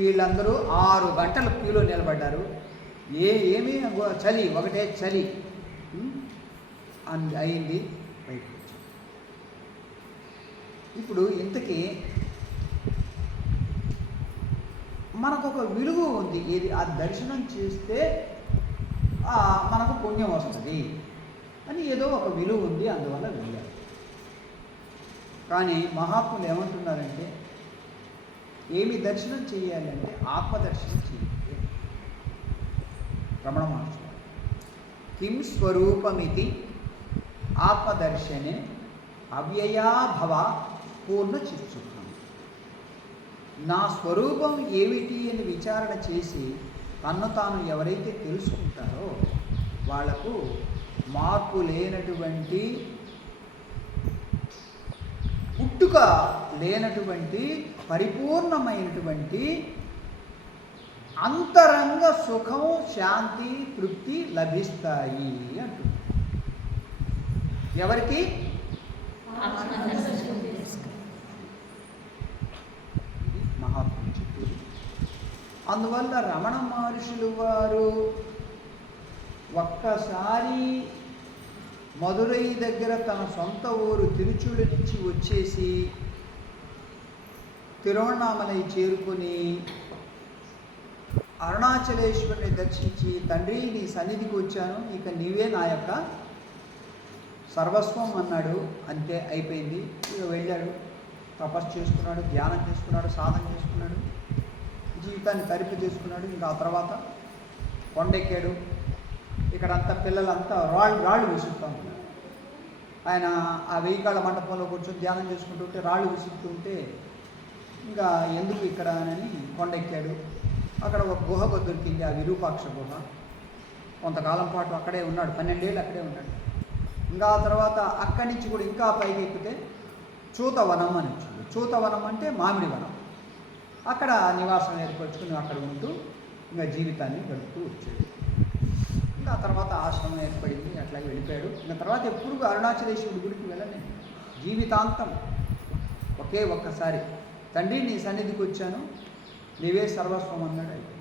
వీళ్ళందరూ 6 గంటలు క్యూలో నిలబడ్డారు. ఏమీ చలి, ఒకటే చలి అయింది. బయటకు వచ్చారు. ఇప్పుడు ఇంతకీ మనకొక విలువ ఉంది. ఏది? ఆ దర్శనం చేస్తే మనకు పుణ్యం వస్తుంది అని ఏదో ఒక విలువ ఉంది, అందువల్ల వెళ్ళారు. కానీ మహాత్ములు ఏమంటున్నారంటే, ఏమి దర్శనం చేయాలంటే ఆత్మదర్శనం చేయాలి. రమణ మహర్షి కిం స్వరూపమితి ఆత్మదర్శనే అవ్యయాభవ పూర్ణ చిత్సుఖం. నా స్వరూపం ఏమిటి అని విచారణ చేసి తన్ను తాను ఎవరైతే తెలుసుకుంటారో వాళ్లకు మార్పు లేనటువంటి, పుట్టుక లేనటువంటి, పరిపూర్ణమైనటువంటి అంతరంగ సుఖం, శాంతి, తృప్తి లభిస్తాయి అంటుంది. ఎవరికి? మహాత్ములు చెప్పేది. అందువల్ల రమణ మహర్షులు వారు ఒక్కసారి మదురై దగ్గర తన సొంత ఊరు తిరుచుడి నుంచి వచ్చేసి తిరువణామలై చేరుకొని అరుణాచలేశ్వరుని దర్శించి, తండ్రి నీ సన్నిధికి వచ్చాను, ఇక నీవే నా యొక్క సర్వస్వం అన్నాడు. అంతే, అయిపోయింది. ఇక వెళ్ళాడు, తపస్సు చేసుకున్నాడు, ధ్యానం చేసుకున్నాడు, సాధన చేసుకున్నాడు, జీవితాన్ని తరిపి చేసుకున్నాడు. ఇంకా ఆ తర్వాత కొండెక్కాడు. ఇక్కడంతా పిల్లలంతా రాళ్ళు విసురుతూ ఉన్నారు. ఆయన ఆ 1000 కాళ్ళ మండపంలో కూర్చొని ధ్యానం చేసుకుంటుంటే రాళ్ళు విసురుతుంటే ఇంకా ఎందుకు ఇక్కడ అని కొండెక్కాడు. అక్కడ ఒక గుహ దొరికింది, ఆ విరూపాక్ష గుహ. కొంతకాలం పాటు అక్కడే ఉన్నాడు, 12 ఏళ్ళు అక్కడే ఉన్నాడు. ఇంకా ఆ తర్వాత అక్కడి నుంచి కూడా ఇంకా పైకి ఎక్కితే చూతవనం అని వచ్చింది. చూతవనం అంటే మామిడి వనం. అక్కడ నివాసం ఏర్పరచుకుని అక్కడ ఉంటూ ఇంకా జీవితాన్ని గడుపుతూ వచ్చాడు. ఇంకా ఆ తర్వాత ఆశ్రమం ఏర్పడింది, అట్లాగే వెళ్ళిపోయాడు. ఇంకా తర్వాత ఎప్పుడు అరుణాచలేశ్వరుడి గుడికి వెళ్ళలేదు. జీవితాంతం ఒకే ఒక్కసారి తండ్రి నీ సన్నిధికి వచ్చాను, నీవే సర్వస్వం అన్నాడు. అయిపోయింది.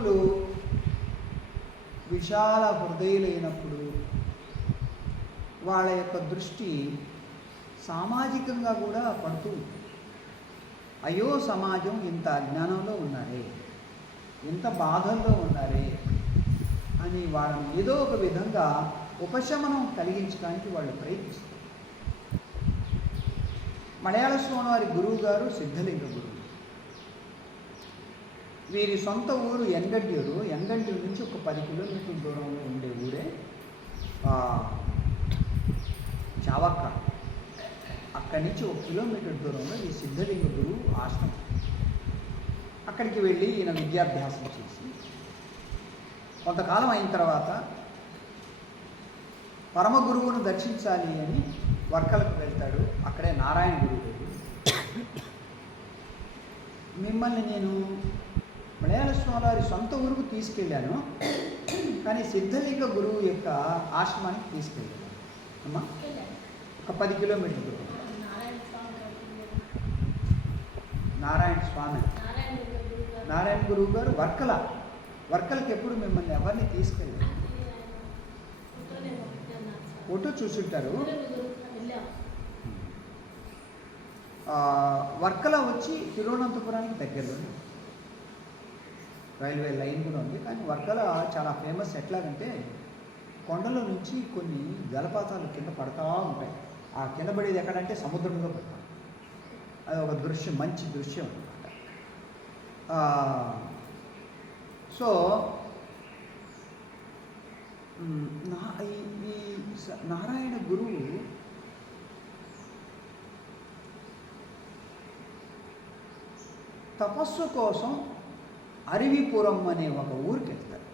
భక్తులు విశాల హృదయులైనప్పుడు వాళ్ళ యొక్క దృష్టి సామాజికంగా కూడా పడుతూ ఉంటుంది. అయ్యో సమాజం ఇంత అజ్ఞానంలో ఉన్నారే, ఇంత బాధల్లో ఉన్నారే అని వాళ్ళని ఏదో ఒక విధంగా ఉపశమనం కలిగించడానికి వాళ్ళు ప్రయత్నిస్తారు. మలయాళ స్వామి వారి గురువు గారు సిద్ధలింగ గురువు. వీరి సొంత ఊరు ఎంగడ్యూరు. ఎంగడ్యూరు నుంచి ఒక 10 కిలోమీటర్ల దూరంలో ఉండే ఊరే చావక్క. అక్కడి నుంచి 1 కిలోమీటర్ దూరంలో ఈ సిద్ధలింగ గురువు ఆశ్రమం. అక్కడికి వెళ్ళి ఈయన విద్యాభ్యాసం చేసి కొంతకాలం అయిన తర్వాత పరమ గురువును దర్శించాలి అని వర్కలకు వెళ్తాడు. అక్కడే నారాయణ గురువు. మిమ్మల్ని నేను మలయాళ స్వామి వారి సొంత ఊరుకు తీసుకెళ్ళాను, కానీ సిద్ధలింగ గురువు యొక్క ఆశ్రమానికి తీసుకెళ్ళాను అమ్మా. ఒక 10 కిలోమీటర్ల దూరం. నారాయణ గురువు గారు వర్కలకి ఎప్పుడు మిమ్మల్ని ఎవరిని తీసుకెళ్ళారు? ఫోటో చూసుంటారు. వర్కల వచ్చి తిరువనంతపురానికి దగ్గరలో రైల్వే లైన్ కూడా ఉంది. కానీ వర్కల చాలా ఫేమస్. ఎట్లాగంటే కొండలో నుంచి కొన్ని జలపాతాలు కింద పడతా ఉంటాయి. ఆ కింద పడేది ఎక్కడంటే సముద్రంలో పడతాం. అది ఒక దృశ్యం, మంచి దృశ్యం అనమాట. సో ఈ నారాయణ గురువు తపస్సు కోసం అరివిపురం అనే ఒక ఊరికి వెళ్తారు.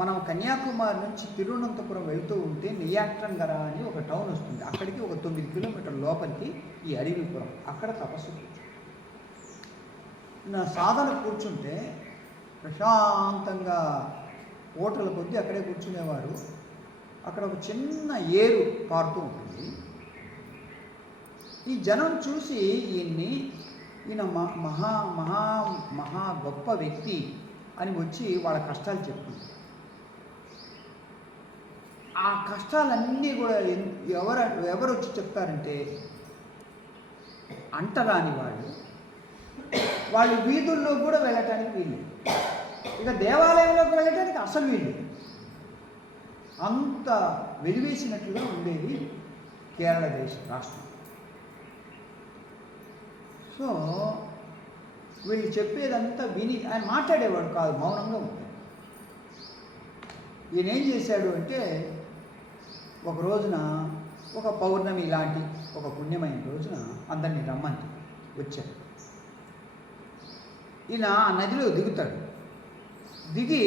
మనం కన్యాకుమారి నుంచి తిరువనంతపురం వెళ్తూ ఉంటే నియాట్రంగర అని ఒక టౌన్ వస్తుంది. అక్కడికి ఒక 9 కిలోమీటర్ల లోపలికి ఈ అరివిపురం. అక్కడ తపస్సు నా సాధన కూర్చుంటే ప్రశాంతంగా ఓటల కొద్దీ అక్కడే కూర్చునేవారు. అక్కడ ఒక చిన్న ఏరు పారుతూ ఉంటుంది. ఈ జనం చూసి ఈయన మహా మహా మహా గొప్ప వ్యక్తి అని వచ్చి వాళ్ళ కష్టాలు చెప్తుంది. ఆ కష్టాలన్నీ కూడా ఎవరు వచ్చి చెప్తారంటే అంటరాని వాళ్ళు వీధుల్లో కూడా వెళ్ళటానికి వీలు, ఇక దేవాలయంలోకి వెళ్ళటానికి అసలు వీలు. అంత వెలివేసినట్లుగా ఉండేది కేరళ రాష్ట్రం. సో వీళ్ళు చెప్పేదంతా విని ఆయన మాట్లాడేవాడు కాదు, మౌనంగా ఉంటాడు. ఈయన ఏం చేశాడు అంటే ఒక రోజున ఒక పౌర్ణమి లాంటి ఒక పుణ్యమైన రోజున అందరినీ రమ్మంది వచ్చాడు. ఈయన ఆ నదిలో దిగుతాడు. దిగి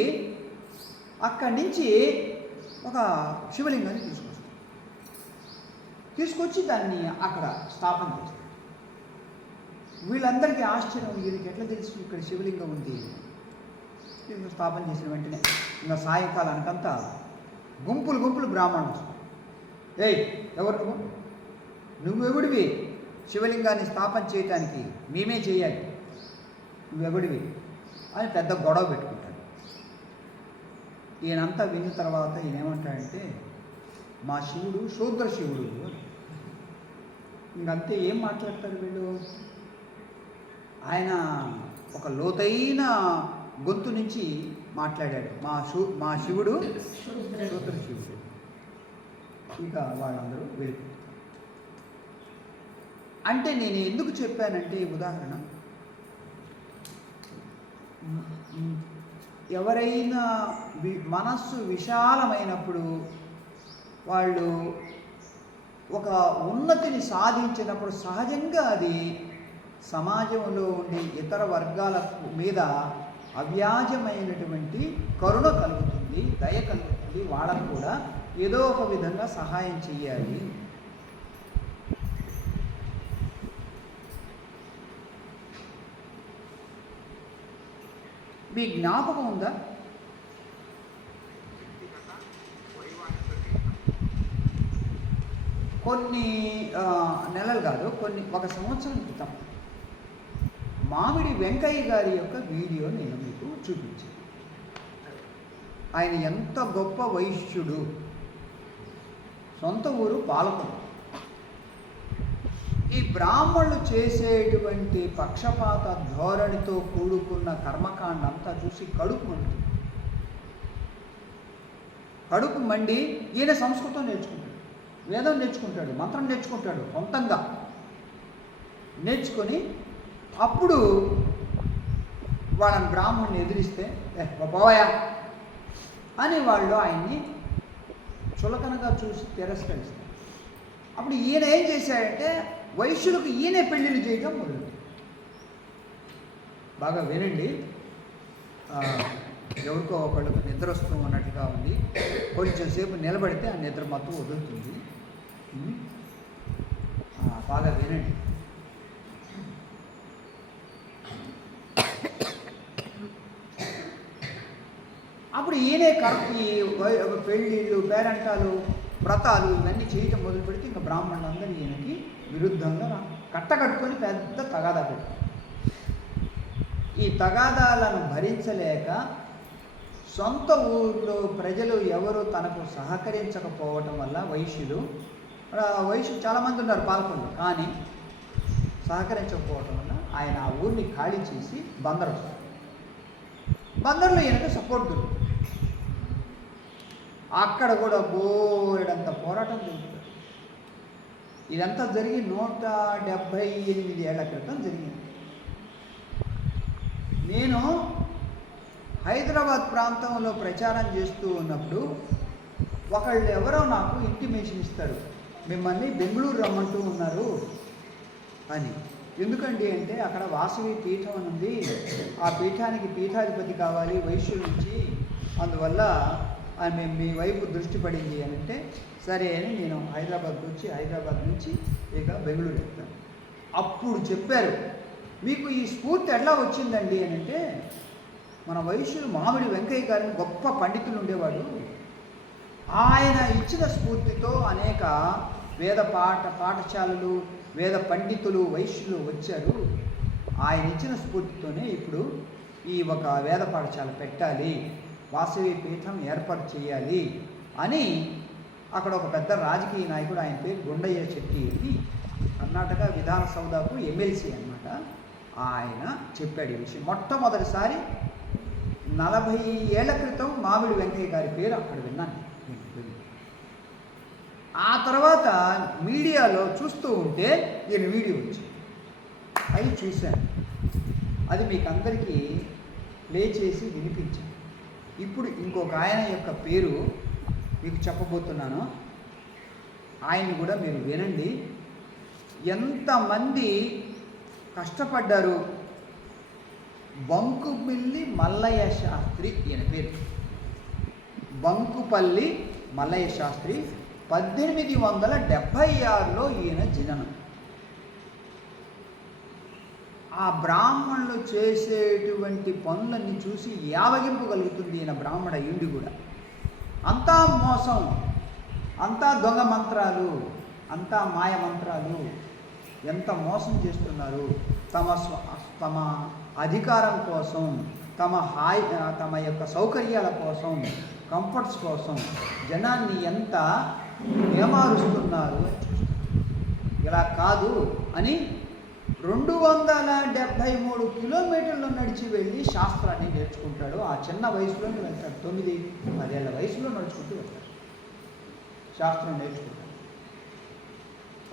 అక్కడి నుంచి ఒక శివలింగాన్ని తీసుకొచ్చి దాన్ని అక్కడ స్థాపన చేస్తాడు. వీళ్ళందరికీ ఆశ్చర్యం, వీరికి ఎట్లా తెలుసు ఇక్కడ శివలింగం ఉంది. స్థాపన చేసిన వెంటనే ఇంకా సాయంకాలానికంతా గుంపులు బ్రాహ్మణులు వస్తారు. ఏయ్ ఎవరు నువ్వెవడివి శివలింగాన్ని స్థాపన చేయటానికి? మేమే చేయాలి, నువ్వెవడివి అని పెద్ద గొడవ పెట్టుకుంటాడు. ఈయనంతా విన్న తర్వాత ఈయన ఏమంటాడంటే మా శివుడు శూద్ర శివుడు. ఇంకంతే, ఏం మాట్లాడతారు వీళ్ళు. ఆయన ఒక లోతైన గొంతు నుంచి మాట్లాడాడు, మా శివుడు శూద్ర శివుడు. ఇక వాళ్ళందరూ వెళ్ళిపోతారు. అంటే నేను ఎందుకు చెప్పానంటే ఉదాహరణ, ఎవరైనా మనస్సు విశాలమైనప్పుడు వాళ్ళు ఒక ఉన్నతిని సాధించినప్పుడు సహజంగా అది సమాజంలో ఉండే ఇతర వర్గాల మీద అవ్యాజమైనటువంటి కరుణ కలుగుతుంది, దయ కలుగుతుంది. వాళ్ళకు కూడా ఏదో ఒక విధంగా సహాయం చేయాలి. మీ జ్ఞాపకం ఉందా? కొన్ని నెలలు కాదు, ఒక సంవత్సరం క్రితం మామిడి వెంకయ్య గారి యొక్క వీడియో నేను మీకు చూపించాను. ఆయన ఎంత గొప్ప వైశ్యుడు, సొంత ఊరు పాలకొండ. ఈ బ్రాహ్మణులు చేసేటువంటి పక్షపాత ధోరణితో కూడుకున్న కర్మకాండ అంతా చూసి కడుపు మండుతుంది. కడుపు మండి ఈయన సంస్కృతం నేర్చుకుంటాడు, వేదం నేర్చుకుంటాడు, మంత్రం నేర్చుకుంటాడు, సొంతంగా నేర్చుకొని అప్పుడు వాళ్ళని బ్రాహ్మణ్ణి ఎదిరిస్తే బావయా అని వాళ్ళు ఆయన్ని చులకనగా చూసి తిరస్కరిస్తారు. అప్పుడు ఈయన ఏం చేశాడంటే వైశ్యులకు ఈయనే పెళ్ళిళ్ళు చేయడం మొదలు. బాగా వినండి, ఎవరికో ఒకళ్ళకు నిద్ర వస్తూ ఉన్నట్టుగా ఉంది. కొంచెం సేపు నిలబడితే ఆ నిద్ర మొత్తం వదులుతుంది. బాగా వినండి. అప్పుడు ఈయనే ఈ పెళ్ళిళ్ళు, పేరంటాలు, వ్రతాలు ఇవన్నీ చేయటం మొదలు పెడితే ఇంకా బ్రాహ్మణులందరూ ఈయనకి విరుద్ధంగా కట్టకట్టుకొని పెద్ద తగాదా పెట్టారు. ఈ తగాదాలను భరించలేక సొంత ఊళ్ళో ప్రజలు ఎవరు తనకు సహకరించకపోవటం వల్ల వైశ్యులు చాలామంది ఉన్నారు పాలకొండలో, కానీ సహకరించకపోవటం వల్ల ఆయన ఆ ఊరిని ఖాళీ చేసి బందర్లో ఈయనకు సపోర్ట్ దొరుకుతుంది. అక్కడ కూడా బోరెడంత పోరాటం జరుగుతుంది. ఇదంతా జరిగి 178 ఏళ్ల క్రితం జరిగింది. నేను హైదరాబాద్ ప్రాంతంలో ప్రచారం చేస్తూ ఉన్నప్పుడు ఒకళ్ళు ఎవరో నాకు ఇంటిమేషన్ ఇస్తారు, మిమ్మల్ని బెంగళూరు రమ్మంటూ ఉన్నారు అని. ఎందుకండి అంటే అక్కడ వాసవి పీఠం అని ఉంది, ఆ పీఠానికి పీఠాధిపతి కావాలి వైశ్యుల నుంచి, అందువల్ల మేము మీ వైపు దృష్టి పడింది అని అంటే సరే అని నేను హైదరాబాద్కి వచ్చి హైదరాబాద్ నుంచి ఇక బెంగళూరు వెళ్తాను. అప్పుడు చెప్పారు, మీకు ఈ స్ఫూర్తి ఎట్లా వచ్చిందండి అని అంటే, మన వైశ్యులు మామిడి వెంకయ్య గారిని గొప్ప పండితులు ఉండేవాడు, ఆయన ఇచ్చిన స్ఫూర్తితో అనేక పాఠశాలలు, వేద పండితులు, వైశ్యులు వచ్చారు. ఆయన ఇచ్చిన స్ఫూర్తితోనే ఇప్పుడు ఈ ఒక వేద పాఠశాల పెట్టాలి, వాసవి పీఠం ఏర్పాటు చేయాలి అని అక్కడ ఒక పెద్ద రాజకీయ నాయకుడు, ఆయన పేరు గుండయ్య చెట్టి అని, కర్ణాటక విధానసౌధకు ఎమ్మెల్సీ అన్నమాట, ఆయన చెప్పాడు ఈ విషయం. మొట్టమొదటిసారి 40 ఏళ్ల క్రితం మామిడి వెంకయ్య గారి పేరు అక్కడ విన్నాను. ఆ తర్వాత మీడియాలో చూస్తూ ఉంటే నేను వీడియో వచ్చింది, అది చూశాను. అది మీకు అందరికీ ప్లే చేసి వినిపించాను. ఇప్పుడు ఇంకొక ఆయన యొక్క పేరు మీకు చెప్పబోతున్నాను, ఆయన్ని కూడా మీరు వినండి. ఎంతమంది కష్టపడ్డారు. బంకుపల్లి మల్లయ్య శాస్త్రి ఈయన పేరు. బంకుపల్లి మల్లయ్య శాస్త్రి 1876లో ఈయన జననం. ఆ బ్రాహ్మణులు చేసేటువంటి పనులన్నీ చూసి యావగింపు కలుగుతుంది ఈయన బ్రాహ్మణ ఇండి కూడా. అంతా మోసం, అంతా దొంగ మంత్రాలు, అంతా మాయ మంత్రాలు, ఎంత మోసం చేస్తున్నారు. తమ అధికారం కోసం, తమ యొక్క సౌకర్యాల కోసం, కంఫర్ట్స్ కోసం జనాన్ని ఎంత ఏమారుస్తున్నారు అని చూస్తున్నారు. ఇలా కాదు అని 273 కిలోమీటర్లు నడిచి వెళ్ళి శాస్త్రాన్ని నేర్చుకుంటాడు. ఆ చిన్న వయసులోనే వెళ్తాడు, 9-10 ఏళ్ల వయసులో నడుచుకుంటూ వెళ్తాడు, శాస్త్రం నేర్చుకుంటాడు.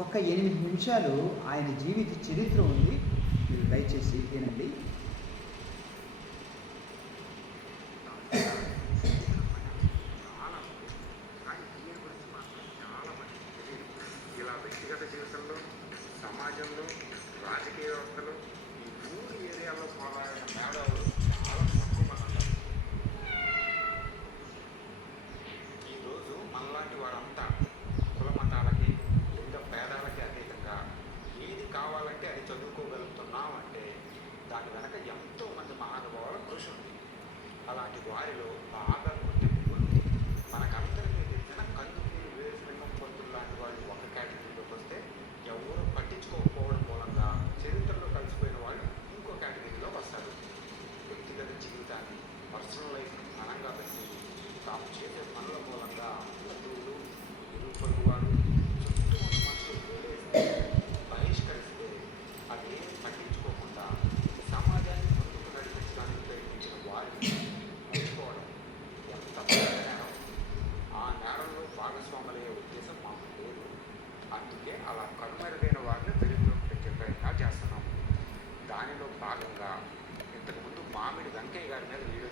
ఒక 8 నిమిషాలు ఆయన జీవిత చరిత్ర ఉంది, మీరు దయచేసి వినండి. ఇలా వ్యక్తిగత జీవితంలో, సమాజంలో, రాజకీయ వ్యవస్థలో ఈ 3 ఏరియాలో పోరాడిన మేధావులు చాలా తక్కువ మంది ఉన్నారు. ఈరోజు మనలాంటి వారంతా కుల మతాలకి, లింగ భేదాలకి అతీతంగా ఏది కావాలంటే అది చదువుకోగలుగుతున్నాం అంటే దాని వెనక ఎంతో మంది మహానుభావుల కృషి ఉంది. అలాంటి వారిలో బాగా గుర్తింపు పొంది మనకందరికీ తెలిసిన కందుకూరి వీరేశలింగం పంతులు లాంటి వాళ్ళు ఒక కేటగిరీలోకి వస్తే ఎవరు పట్టించుకోకపోవడం మూలంగా చరిత్రలో కలిసిపోయిన వాళ్ళు ఇంకో కేటగిరీ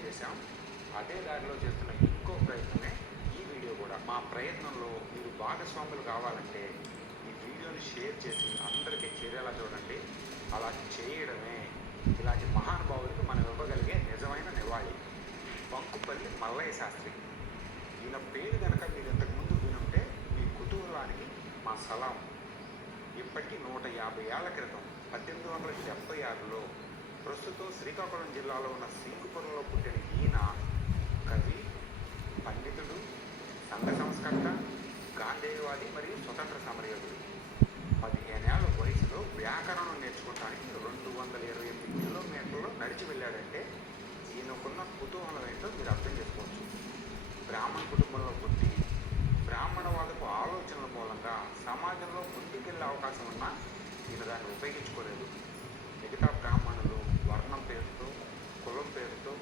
చేశాం. అదే దారిలో చేస్తున్న ఇంకో ప్రయత్నమే ఈ వీడియో కూడా. మా ప్రయత్నంలో మీరు భాగస్వాములు కావాలంటే ఈ వీడియోని షేర్ చేసి అందరికీ చేరేలా చూడండి. అలా చేయడమే ఇలాంటి మహానుభావులకు మనం ఇవ్వగలిగే నిజమైన నివాళి. బంకుపల్లి మల్లయ్య శాస్త్రి. ఈయన పేరు కనుక మీరు ఇంతకుముందు వినుంటే మీ కుతూహలానికి మా సలాం. ఇప్పటికీ 150 ఏళ్ల క్రితం 1876లో ప్రస్తుతం శ్రీకాకుళం జిల్లాలో ఉన్న సింగుపురంలో పుట్టిన ఈయన కవి, పండితుడు, సంఘ సంస్కర్త, గాంధేయవాది మరియు స్వతంత్ర సమరయోధుడు. 15 ఏళ్ల వయసులో వ్యాకరణం నేర్చుకోవడానికి 228 కిలోమీటర్లు నడిచి వెళ్ళాడంటే ఈయనకున్న కుతూహలం ఏంటో మీరు అర్థం చేసుకోవచ్చు. బ్రాహ్మణ కుటుంబంలో పుట్టి బ్రాహ్మణవాదపు ఆలోచనల మూలంగా సమాజంలో ముందుకెళ్లే అవకాశం ఉన్నా ఈయన దాన్ని ఉపయోగించుకోలేదు. మిగతా బ్రాహ్మణులు వర్ణం పేరుతో, కులం పేరుతో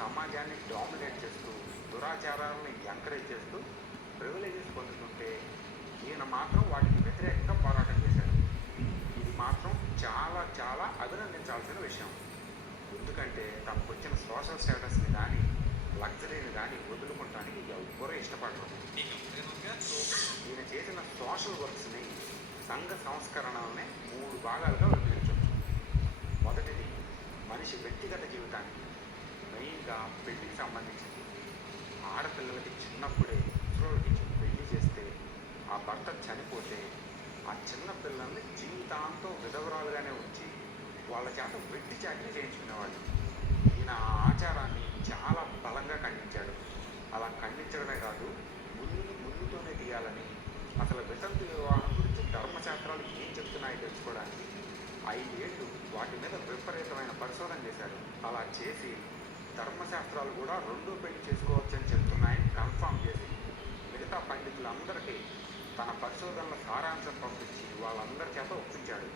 సమాజాన్ని డామినేట్ చేస్తూ, దురాచారాలను ఎంకరేజ్ చేస్తూ ప్రివిలేజెస్ పొందుతుంటే ఈయన మాత్రం వాటికి వ్యతిరేకంగా పోరాటం చేశారు. ఇది మాత్రం చాలా చాలా అభినందించాల్సిన విషయం. ఎందుకంటే తమకు వచ్చిన సోషల్ స్టేటస్ని కానీ లగ్జరీని కానీ వదులుకోవటానికి ఎవరూ ఇష్టపడరు. ఈయన చేసిన సోషల్ వర్క్స్ని సంఘ సంస్కరణలనే 3 భాగాలుగా విభజించవచ్చు. మొదటిది మనిషి వ్యక్తిగత జీవితానికి, మెయిన్గా పెళ్లికి సంబంధించింది. ఆడపిల్లలకి చిన్నప్పుడే ముసలోళ్ళకి పెళ్లి చేస్తే ఆ భర్త చనిపోతే ఆ చిన్న పిల్లల్ని జీవితాంతం విధవరాలుగానే ఉంచి వాళ్ళ చేత వెట్టి చాకరీ చేయించుకునేవాళ్ళు. ఈయన ఆ ఆచారాన్ని చాలా బలంగా ఖండించాడు. అలా ఖండించడమే కాదు, ముళ్ళుని ముళ్ళుతోనే తీయాలని, అసలు వితంతు వివాహం గురించి ధర్మశాస్త్రాలు ఏం చెప్తున్నాయో తెలుసుకోవడానికి 5 ఏళ్ళు వాటి మీద విపరీతమైన పరిశోధన చేశారు. అలా చేసి ధర్మశాస్త్రాలు కూడా 2వ పెళ్లి చేసుకోవచ్చని చెప్తున్నాయని కన్ఫామ్ చేసి మిగతా పండితులందరికీ తన పరిశోధనల సారాంశం పంపించి వాళ్ళందరి చేత ఒప్పించాడు.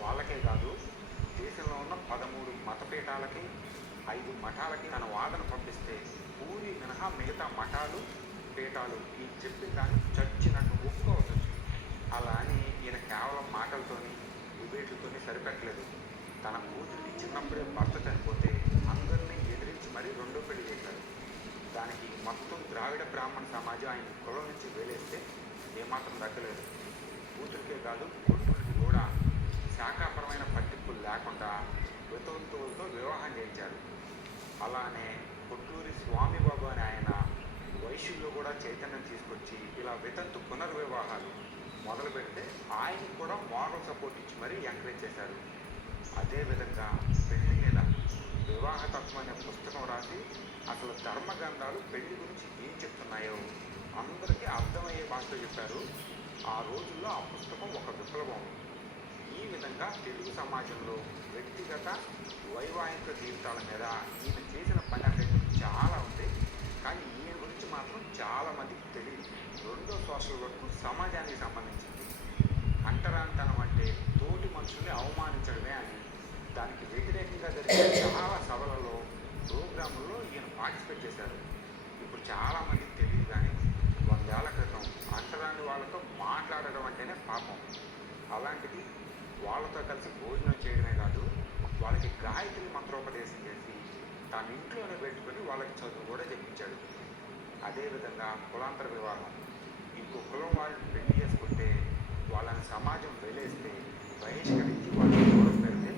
వాళ్ళకే కాదు, దేశంలో ఉన్న 13 మతపీఠాలకి, 5 మఠాలకి తన వాదన పంపిస్తే పూరి మినహా మిగతా మఠాలు, పీఠాలు ఈ చెప్పిన దాన్ని చచ్చినట్టు ఒప్పుకోవచ్చు. అలా అని ఈయన కేవలం మాటలతోని డిబేట్లతోని సరిపెట్టలేదు. తన కూతురికి చిన్నప్పుడే భర్త చనిపోతే అందరినీ ఎదిరించి మరీ 2వ పెళ్లి చేశారు. దానికి మొత్తం ద్రావిడ బ్రాహ్మణ సమాజం ఆయన కులం నుంచి వేలేస్తే ఏమాత్రం దక్కలేదు. కూతురికే కాదు, కొడుకులకి కూడా శాఖాపరమైన పట్టింపులు లేకుండా వితంతువులతో వివాహం చేయించారు. అలానే కొట్లూరి స్వామిబాబు అని ఆయన వైశ్యుల్లో కూడా చైతన్యం తీసుకొచ్చి ఇలా వితంతు పునర్వివాహాలు మొదలు పెడితే ఆయనకు కూడా మోరల్ సపోర్ట్ ఇచ్చి మరీ ఎంకరేజ్ చేశారు. అదేవిధంగా పెళ్లి మీద వివాహతత్వం అనే పుస్తకం రాసి అసలు ధర్మగ్రంథాలు పెళ్లి గురించి ఏం చెప్తున్నాయో అందరికీ అర్థమయ్యే భాషలో చెప్పారు. ఆ రోజుల్లో ఆ పుస్తకం ఒక విప్లవం. ఈ విధంగా తెలుగు సమాజంలో వ్యక్తిగత వైవాహిక జీవితాల మీద ఈయన చేసిన పని అనేది చాలా ఉంది. కానీ ఈయన గురించి మాత్రం చాలామందికి తెలియదు. 2వ సోషల్ వర్క్ సమాజానికి సంబంధించింది. అంటరానితనం అంటే తోటి మనుషుల్ని అవమానించడమే అని దానికి వ్యతిరేకంగా జరిగే చాలా సభలలో, ప్రోగ్రాముల్లో ఈయన పార్టిసిపేట్ చేశారు. ఇప్పుడు చాలామందికి తెలియదు, కానీ 100 ఏళ్ల క్రితం అంటరాని వాళ్ళతో మాట్లాడడం అంటేనే పాపం. అలాంటిది వాళ్ళతో కలిసి భోజనం చేయడమే కాదు, వాళ్ళకి గాయత్రి మంత్రోపదేశం చేసి తన ఇంట్లోనే పెట్టుకొని వాళ్ళకి చదువు కూడా చెప్పించాడు. అదేవిధంగా కులాంతర వివాహం, ఇంకో కులం వాళ్ళు పెళ్లి చేసుకుంటే వాళ్ళని సమాజం వెలేస్తే బహిష్కరించి వాళ్ళని దూరం పెడితే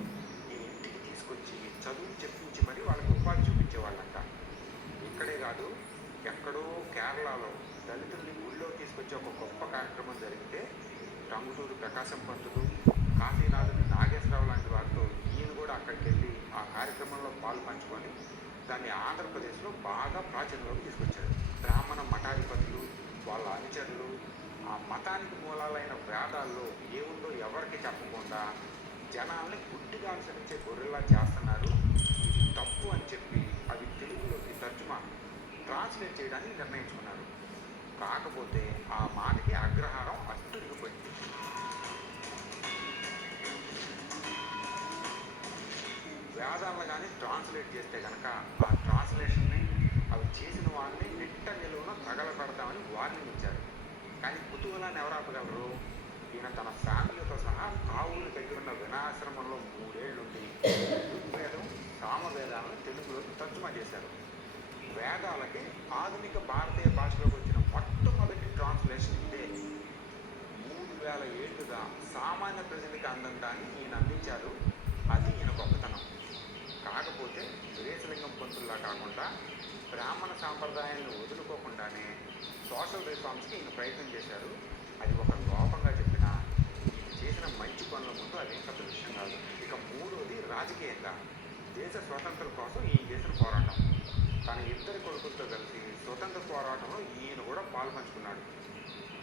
ఈ ఇంటికి తీసుకొచ్చి చదువు చెప్పించి మరి వాళ్ళకి ఉపాధి చూపించేవాళ్ళంట. ఇక్కడే కాదు, ఎక్కడో కేరళలో దళితుల్ని ఊళ్ళో తీసుకొచ్చి ఒక గొప్ప కార్యక్రమం జరిగితే టంగుటూరు ప్రకాశం పంతులు, కాశీనాథుని నాగేశ్వరరావు లాంటి వారితో ఈయన కూడా అక్కడికి వెళ్ళి ఆ కార్యక్రమంలో పాలు పంచుకొని దాన్ని ఆంధ్రప్రదేశ్లో బాగా ప్రాచుర్యంలోకి తీసుకొచ్చారు. బ్రాహ్మణ మఠాధిపతులు, వాళ్ళ అనుచరులు ఆ మతానికి మూలాలైన వేదాల్లో ఏముందో ఎవరికి చెప్పకుండా జనాల్ని గుడ్డిగా అనుసరించే గొర్రెల్లా చేస్తున్నారు, ఇది తప్పు అని చెప్పి అవి తెలుగులోకి ట్రాన్స్లేట్ చేయడానికి నిర్ణయించుకున్నారు. కాకపోతే ఆ మాటకి అగ్రహారం అట్టుడిగిపోయింది. వేదాలను కానీ ట్రాన్స్లేట్ చేస్తే కనుక ఆ ట్రాన్స్లేషన్ని అవి చేసిన వాళ్ళని నిట్ట నిలువున తగలబెడతామని వార్నింగ్ ఇచ్చారు. కానీ కుతూహలాన్ని ఎవరు ఆపగలరు? ఈయన తన ఫ్యామిలీతో సహా కావుల దగ్గరున్న వినాశ్రమంలో 3 ఏళ్ళుండి ఋగ్వేదం, సామవేదాలను తెలుగులోకి తర్జుమా చేశారు. వేదాలకి ఆధునిక భారతీయ భాషలోకి వచ్చిన మొట్టమొదటి ట్రాన్స్లేషన్ ఇదే. 3000 ఏళ్లుగా సామాన్య ప్రజలకి అందందాన్ని ఈయన అందించారు. అది ఈయన గొప్పతనం. కాకపోతే వీరేశలింగం పంతుల్లా కాకుండా బ్రాహ్మణ సాంప్రదాయాలను వదులుకోకుండానే సోషల్ రిఫార్మ్స్కి ఈయన ప్రయత్నం చేశారు. అది ఒక లోపంగా చెప్పినా ఈయన చేసిన మంచి పనుల ముందు అదేం పెద్ద విషయం కాదు. ఇక మూడోది రాజకీయంగా దేశ స్వాతంత్రం కోసం ఈయన చేసిన పోరాటం. తన 2 కొడుకులతో కలిసి స్వతంత్ర పోరాటంలో ఈయన కూడా పాల్పంచుకున్నాడు.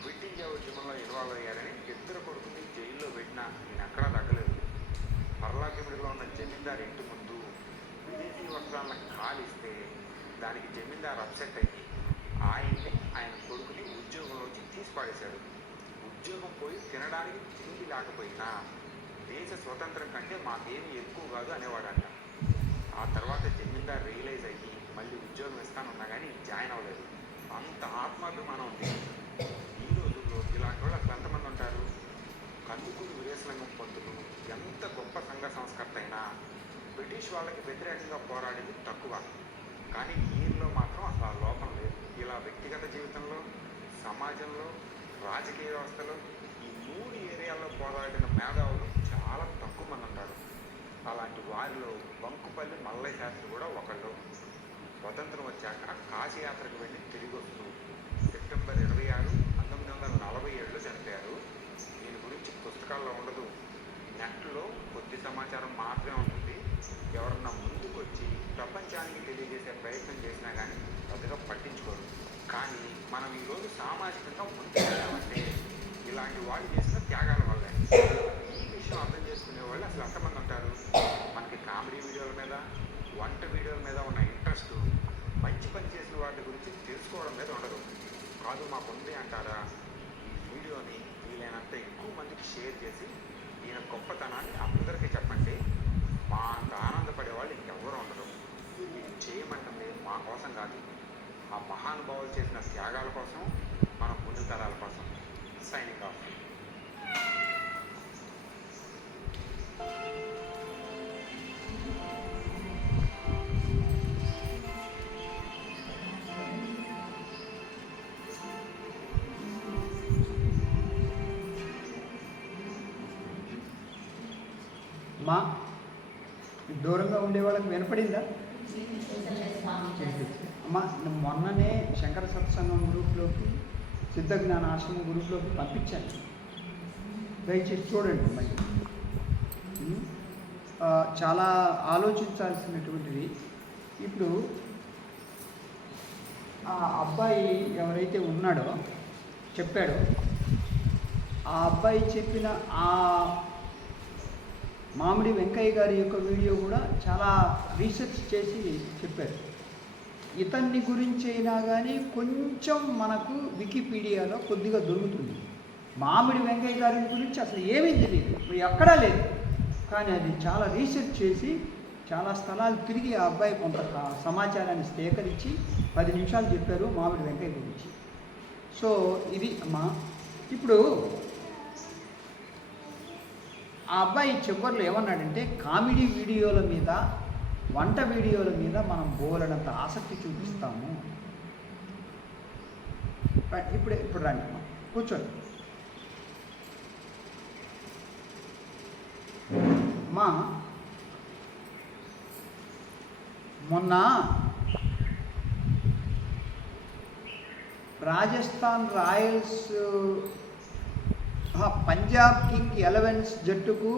క్విట్ ఇండియా ఉద్యమంలో ఇన్వాల్వ్ అయ్యారని 2 కొడుకుని జైల్లో పెట్టినా ఈయన ఎక్కడా తగ్గలేదు. పర్లాకిమిడిలో ఉన్న జమీందారు ఇంటి ముందు విదేశీ వస్త్రాలను కాలిస్తే దానికి జమీందారు అప్సెట్ అయ్యి ఆయన్ని ఆయన కొడుకుని ఉద్యోగంలోంచి తీసి పాడేశాడు. ఉద్యోగం పోయి తినడానికి తిండి లేకపోయినా దేశ స్వతంత్రం కంటే మాకేమీ ఎక్కువ కాదు అనేవాడంట. ఆ తర్వాత జమీందారు రియలైజ్ అయ్యి మళ్ళీ ఉద్యోగం ఇస్తానన్నా కానీ జాయిన్ అవ్వలేదు. అంత ఆత్మాభిమానం ఉంది. ఈ రోజుల్లో ఇలాంటి వాళ్ళు అసలు ఎంతమంది ఉంటారు? కందుకూరి వీరేశలింగం పంతులు ఎంత గొప్ప సంఘ సంస్కర్త అయినా బ్రిటిష్ వాళ్ళకి వ్యతిరేకంగా పోరాడింది తక్కువ. కానీ ఈయనలో మాత్రం అసలు ఆ లోపం లేదు. ఇలా వ్యక్తిగత జీవితంలో, సమాజంలో, రాజకీయ వ్యవస్థలో ఈ 3 ఏరియాల్లో పోరాడిన మేధావులు చాలా తక్కువ మంది ఉంటారు. అలాంటి వారిలో బంకుపల్లి మల్లయ్య శాస్త్రి కూడా ఒకళ్ళు. స్వతంత్రం వచ్చాక కాశీయాత్రకు వెళ్ళి తిరిగి వస్తూ సెప్టెంబర్ 26, 1947లో చనిపోయారు. ఈయన గురించి పుస్తకాల్లో ఉండదు, నెట్లో కొద్ది సమాచారం మాత్రమే ఉంటుంది. ఎవరన్నా ముందుకు వచ్చి ప్రపంచానికి తెలియజేసే ప్రయత్నం చేసినా కానీ పెద్దగా పట్టించుకోరు. కానీ మనం ఈరోజు సామాజికంగా ముందుకెళ్ళామంటే ఇలాంటి వాళ్ళు చేసిన త్యాగాల వల్లే. ఈ విషయం అర్థం చేసుకునే వాళ్ళు అసలు ఎంతమంది ఉంటారు? మనకి కామెడీ వీడియోల మీద, వంట వీడియోల మీద ఉన్న ఇంట్రెస్ట్ మంచి పని చేసిన వాటి గురించి తెలుసుకోవడం మీద ఉండదు. కాదు మాకుంది అంటారా? ఈ వీడియోని వీలైనంత ఎక్కువ మందికి షేర్ చేసి ఈయన గొప్పతనాన్ని అందరికీ చెప్పండి. మా అంత ఆనందపడే వాళ్ళు ఇంకెవ్వరూ ఉండరు. ఇది చేయమంటుంది మా కోసం కాదు, ఆ మహానుభావులు చేసిన త్యాగాల కోసం, మన ముందు తరాల కోసం. Signing off. మా దూరంగా ఉండే వాళ్ళకి వినపడిందా? అమ్మా మొన్ననే శంకర సత్సంగం గ్రూప్లోకి, సిద్ధ జ్ఞాన ఆశ్రమం గ్రూప్లోకి పంపించాను. దయచేసి చూడండి. మళ్ళీ చాలా ఆలోచించాల్సినటువంటిది. ఇప్పుడు ఆ అబ్బాయి ఎవరైతే ఉన్నాడో చెప్పాడో, ఆ అబ్బాయి చెప్పిన ఆ మామిడి వెంకయ్య గారి యొక్క వీడియో కూడా చాలా రీసెర్చ్ చేసి చెప్పారు. ఇతన్ని గురించి అయినా కానీ కొంచెం మనకు వికీపీడియాలో కొద్దిగా దొరుకుతుంది. మామిడి వెంకయ్య గారి గురించి అసలు ఏమీ తెలియదు, ఎక్కడా లేదు. కానీ అది చాలా రీసెర్చ్ చేసి చాలా స్థలాలు తిరిగి ఆ అబ్బాయి కొంత సమాచారాన్ని సేకరించి 10 నిమిషాలు చెప్పారు మామిడి వెంకయ్య గురించి. సో ఇది అమ్మా. ఇప్పుడు ఆ అబ్బాయి చివరిలో ఏమన్నాడంటే, కామెడీ వీడియోల మీద, వంట వీడియోల మీద మనం బోలెడంత ఆసక్తి చూపిస్తాము. ఇప్పుడు రండి అమ్మా, కూర్చోండి. అమ్మా మొన్న రాజస్థాన్ రాయల్స్ పంజాబ్ కింగ్ 11 జట్టుకు,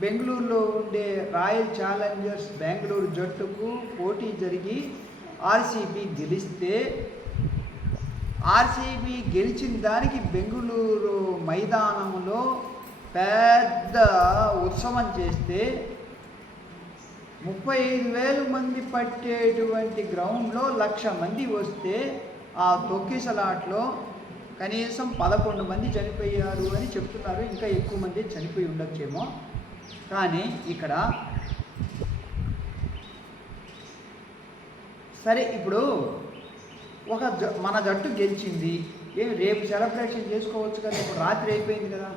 బెంగళూరులో ఉండే రాయల్ ఛాలెంజర్స్ బెంగళూరు జట్టుకు పోటీ జరిగి ఆర్సీబీ గెలిస్తే, ఆర్సీబీ గెలిచిన దానికి బెంగళూరు మైదానంలో పెద్ద ఉత్సవం చేస్తే 35,000 మంది పట్టేటువంటి గ్రౌండ్లో 1,00,000 మంది వస్తే ఆ తొక్కిసలాట్లో కనీసం 11 మంది చనిపోయారు అని చెప్తున్నారు. ఇంకా ఎక్కువ మంది చనిపోయి ఉండొచ్చేమో. కానీ ఇక్కడ సరే, ఇప్పుడు మన జట్టు గెలిచింది, ఏమి రేపు సెలబ్రేషన్ చేసుకోవచ్చు కదా, ఇప్పుడు రాత్రి అయిపోయింది కదా.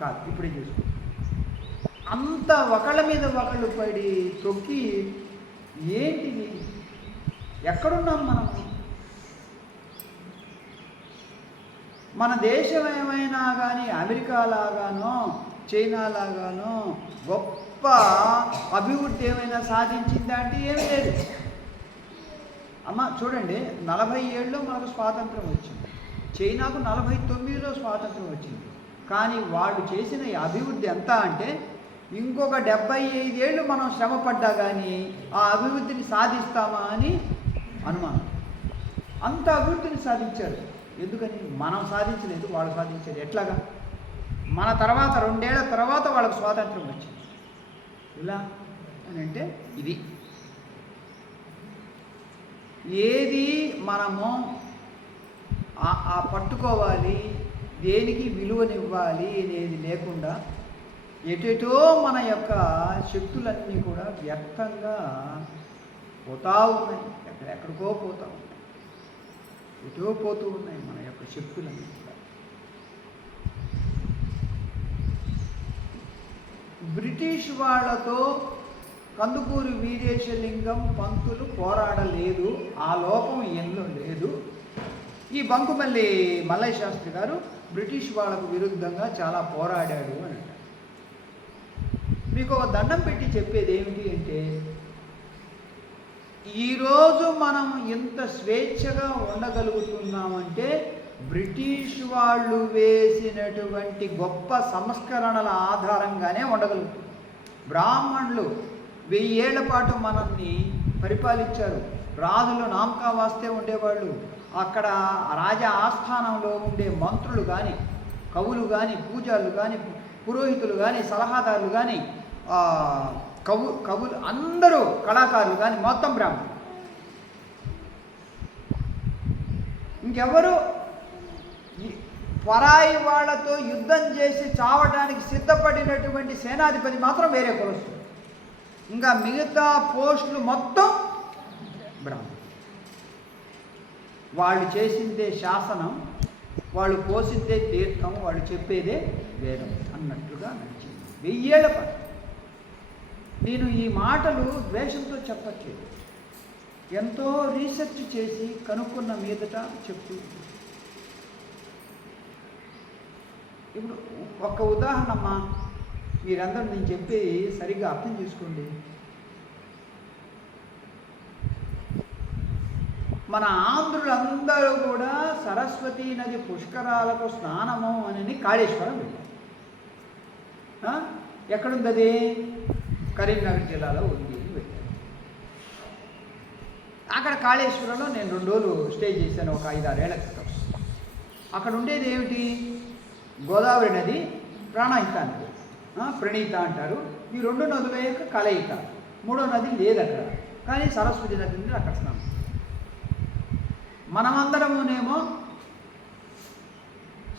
కాదు, ఇప్పుడే చేసుకో. అంత ఒకళ్ళ మీద ఒకళ్ళు పడి తొక్కి ఏంటిది? ఎక్కడున్నాం మనం? మన దేశం ఏమైనా కానీ అమెరికా లాగానో చైనా లాగానో గొప్ప అభివృద్ధి ఏమైనా సాధించిందా అంటే ఏమీ లేదు. అమ్మ చూడండి, 40 ఏళ్ళలో మనకు స్వాతంత్రం వచ్చింది. చైనాకు 49లో స్వాతంత్రం వచ్చింది. కానీ వాళ్ళు చేసిన ఈ అభివృద్ధి ఎంత అంటే ఇంకొక 75 ఏళ్ళు మనం శ్రమపడ్డా కానీ ఆ అభివృద్ధిని సాధిస్తామా అని అనుమానం. అంత అభివృద్ధిని సాధించారు. ఎందుకని? మనం సాధించలేదు, వాళ్ళు సాధించారు. ఎట్లాగా? మన తర్వాత 2 ఏళ్ల తర్వాత వాళ్ళకు స్వాతంత్రం వచ్చింది. ఇలా అని అంటే ఇది ఏది మనము ఆ పట్టుకోవాలి, దేనికి విలువనివ్వాలి అనేది లేకుండా ఎటెటో మన యొక్క శక్తులన్నీ కూడా వ్యర్థంగా పోతూ ఉన్నాయి. ఎక్కడెక్కడికో పోతూ ఉన్నాయి, ఎటో పోతూ ఉన్నాయి మన యొక్క శక్తులన్నీ కూడా. బ్రిటిష్ వాళ్ళతో కందుకూరి వీరేశలింగం పంతులు పోరాడలేదు, ఆ లోపం ఎన్నో లేదు. ఈ బంకుమల్లి మల్లయ్య శాస్త్రి గారు బ్రిటిష్ వాళ్ళకు విరుద్ధంగా చాలా పోరాడాడు అని అంటారు. మీకు ఒక దండం పెట్టి చెప్పేది ఏమిటి అంటే, ఈరోజు మనం ఎంత స్వేచ్ఛగా ఉండగలుగుతున్నామంటే బ్రిటిష్ వాళ్ళు వేసినటువంటి గొప్ప సంస్కరణల ఆధారంగానే ఉండగలుగుతున్నాం. బ్రాహ్మణులు 1000 ఏళ్ల పాటు మనల్ని పరిపాలించారు. రాజులు నామకా వాస్తే ఉండేవాళ్ళు. అక్కడ రాజా ఆస్థానంలో ఉండే మంత్రులు కానీ, కవులు కానీ, పూజారులు కానీ, పురోహితులు కానీ, సలహాదారులు కానీ, కవులు అందరూ, కళాకారులు కానీ మొత్తం బ్రాహ్మణులు. ఇంకెవరు పరాయి వాళ్ళతో యుద్ధం చేసి చావడానికి సిద్ధపడినటువంటి సేనాధిపతి మాత్రం వేరే కులస్తులు. ఇంకా మిగతా పోస్టులు మొత్తం బ్రాహ్మణులు. వాళ్ళు చేసిందే శాసనం, వాళ్ళు పోసిందే తీర్థం, వాళ్ళు చెప్పేదే వేదం అన్నట్టుగా నడిచింది 1000 ఏళ్ల పాటు. నేను ఈ మాటలు ద్వేషంతో చెప్పట్లేదు, ఎంతో రీసెర్చ్ చేసి కనుక్కున్న మీదట చెప్తూ. ఇప్పుడు ఒక్క ఉదాహరణమ్మా, మీరందరూ నేను చెప్పేది సరిగ్గా అర్థం చేసుకోండి. మన ఆంధ్రులందరూ కూడా సరస్వతీ నది పుష్కరాలకు స్నానము అని కాళేశ్వరం వెళ్ళారు. ఎక్కడుంది అది? కరీంనగర్ జిల్లాలో ఉంది అని పెట్టారు. అక్కడ కాళేశ్వరంలో నేను 2 రోజులు స్టే చేశాను, ఒక 5-6 ఏళ్ల క్రితం. అక్కడ ఉండేది ఏమిటి? గోదావరి నది, ప్రాణహిత నది, ప్రణీత అంటారు. ఈ 2 నదుల యొక్క కలయిక. 3వ నది లేదు అక్కడ, కానీ సరస్వతి నది ఉంది అక్కడ స్నానం. మనమందరమునేమో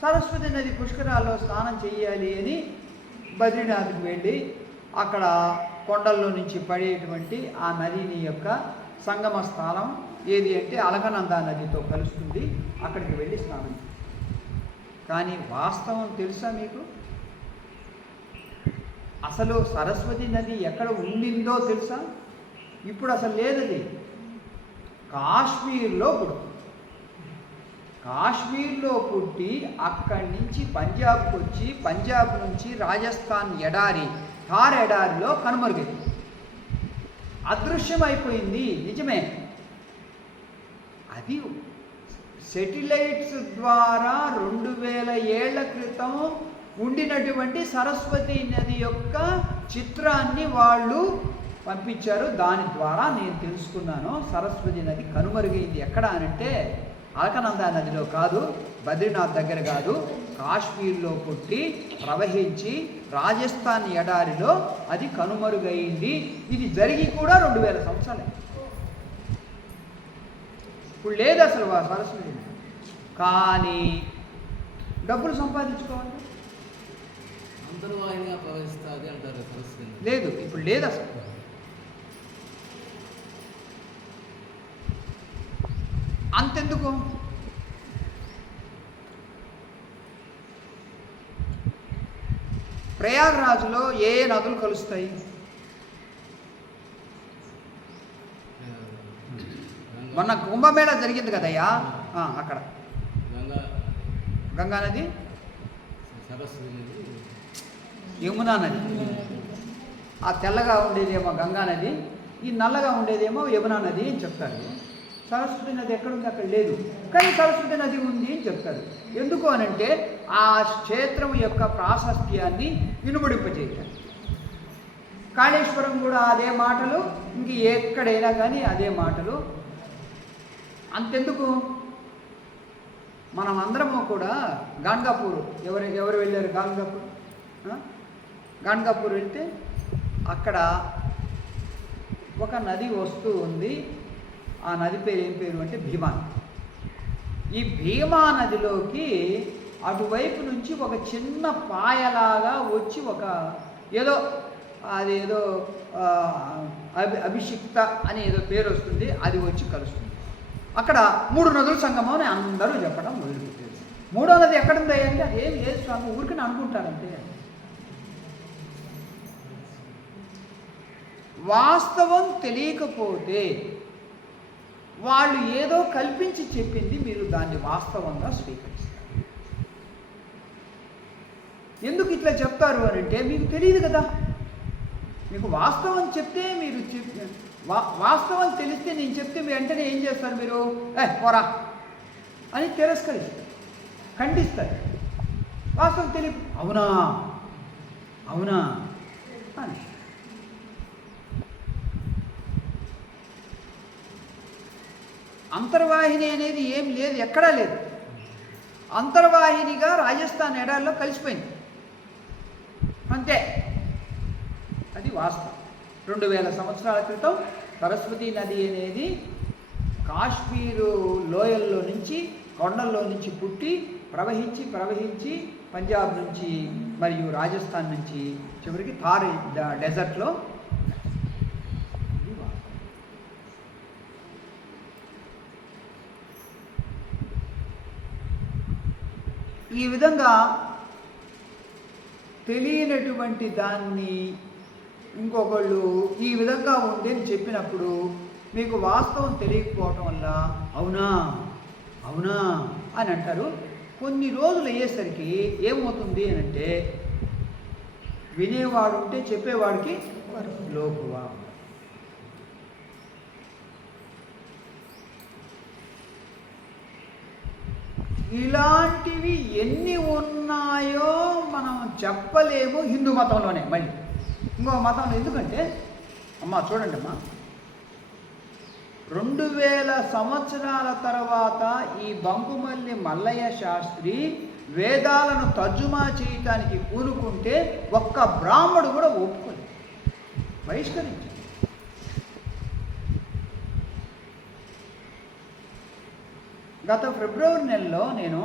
సరస్వతి నది పుష్కరాల్లో స్నానం చేయాలి అని బద్రీనాథ్కి వెళ్ళి అక్కడ కొండల్లో నుంచి పడేటువంటి ఆ నదిని యొక్క సంగమ స్థానం ఏది అంటే అలకనంద నదితో కలుస్తుంది, అక్కడికి వెళ్ళి స్నానం. కానీ వాస్తవం తెలుసా మీకు? అసలు సరస్వతి నది ఎక్కడ ఉండిందో తెలుసా? ఇప్పుడు అసలు లేదది. కాశ్మీర్లో పుడుతుంది. కాశ్మీర్లో పుట్టి అక్కడి నుంచి పంజాబ్కి వచ్చి, పంజాబ్ నుంచి రాజస్థాన్ ఎడారి, థార్ ఎడారిలో కనుమరుగైంది, అదృశ్యమైపోయింది. నిజమే. అది సెటిలైట్స్ ద్వారా 2000 ఏళ్ల క్రితం ఉండినటువంటి సరస్వతి నది యొక్క చిత్రాన్ని వాళ్ళు పంపించారు. దాని ద్వారా నేను తెలుసుకున్నాను సరస్వతి నది కనుమరుగైంది. ఎక్కడ అనంటే అలకనంద నదిలో కాదు, బద్రీనాథ్ దగ్గర కాదు, కాశ్మీర్లో పుట్టి ప్రవహించి రాజస్థాన్ ఎడారిలో అది కనుమరుగైంది. ఇది జరిగి కూడా 2000 సంవత్సరాలే. ఇప్పుడు లేదు అసలు సరస్వతి. కానీ డబ్బులు సంపాదించుకోవాలి, అంతర్వాహినిగా ప్రవహిస్తుంది అంటారు సరస్వతి. లేదు, ఇప్పుడు లేదు అసలు. అంతెందుకు, ప్రయాగ్రాజ్లో ఏ నదులు కలుస్తాయి? మొన్న కుంభమేళ జరిగింది కదయ్యా, అక్కడ గంగా గంగా నది, సరస్వతి నది, యమునా నది. ఆ తెల్లగా ఉండేదేమో గంగా నది, ఈ నల్లగా ఉండేదేమో యమునా నది అని చెప్తారు. సరస్వతి నది ఎక్కడుంది? అక్కడ లేదు, కానీ సరస్వతి నది ఉంది అని చెప్తారు. ఎందుకు అనంటే ఆ క్షేత్రం యొక్క ప్రాశస్త్యాన్ని వినుబడింపజేయటం. కాళేశ్వరం కూడా అదే మాటలు, ఇంక ఎక్కడైనా కానీ అదే మాటలు. అంతెందుకు, మనం అందరము కూడా గాన్గాపూర్, ఎవరు వెళ్ళారు గాన్గాపూర్? గాన్గాపూర్ వెళ్తే అక్కడ ఒక నది వస్తూ ఉంది. ఆ నది పేరు ఏం పేరు అంటే భీమా. ఈ భీమా నదిలోకి అటువైపు నుంచి ఒక చిన్న పాయలాగా వచ్చి ఒక ఏదో అదేదో అభిషిక్త అని ఏదో పేరు వస్తుంది, అది వచ్చి కలుస్తుంది. అక్కడ 3 నదుల సంగమం అని అందరూ చెప్పడం మొదలుపెట్టారు. 3వ నది ఎక్కడుంది అంటే అది ఏం లేదు స్వామి, ఊరికి అనుకుంటారంటే. వాస్తవం తెలియకపోతే వాళ్ళు ఏదో కల్పించి చెప్పింది మీరు దాన్ని వాస్తవంగా స్వీకరిస్తారు. ఎందుకు ఇట్లా చెప్తారు అని అంటే మీకు తెలియదు కదా. మీకు వాస్తవం చెప్తే మీరు వాస్తవం తెలిస్తే నేను చెప్తే మీ వెంటనే ఏం చేస్తారు? మీరు పోరా అని తిరస్కరిస్తారు, ఖండిస్తారు. వాస్తవం తెలియ అవునా అవునా అని. అంతర్వాహిని అనేది ఏం లేదు, ఎక్కడా లేదు. అంతర్వాహినిగా రాజస్థాన్ ఎడారిలో కలిసిపోయింది అంతే. అది వాస్తవం. 2000 సంవత్సరాల క్రితం సరస్వతీ నది అనేది కాశ్మీరు లోయల్లో నుంచి, కొండల్లో నుంచి పుట్టి ప్రవహించి పంజాబ్ నుంచి మరియు రాజస్థాన్ నుంచి చివరికి థార్ డెజర్ట్లో. ఈ విధంగా తెలియనటువంటి దాన్ని ఇంకొకళ్ళు ఈ విధంగా ఉంది అని చెప్పినప్పుడు మీకు వాస్తవం తెలియకపోవటం వల్ల అవునా అవునా అని అంటారు. కొన్ని రోజులు అయ్యేసరికి ఏమవుతుంది అని అంటే వినేవాడు ఉంటే చెప్పేవాడికి లోకువ. ఇలాంటివి ఎన్ని ఉన్నాయో మనం చెప్పలేము హిందూ మతంలోనే. మళ్ళీ ఇంకో మతంలో ఎందుకంటే అమ్మా చూడండి అమ్మా, 2000 సంవత్సరాల తర్వాత ఈ బంకుమల్లి మల్లయ్య శాస్త్రి వేదాలను తర్జుమా చేయటానికి పూనుకుంటే ఒక్క బ్రాహ్మడు కూడా ఒప్పుకోలేదు, బహిష్కరించారు. గత ఫిబ్రవరి నెలలో నేను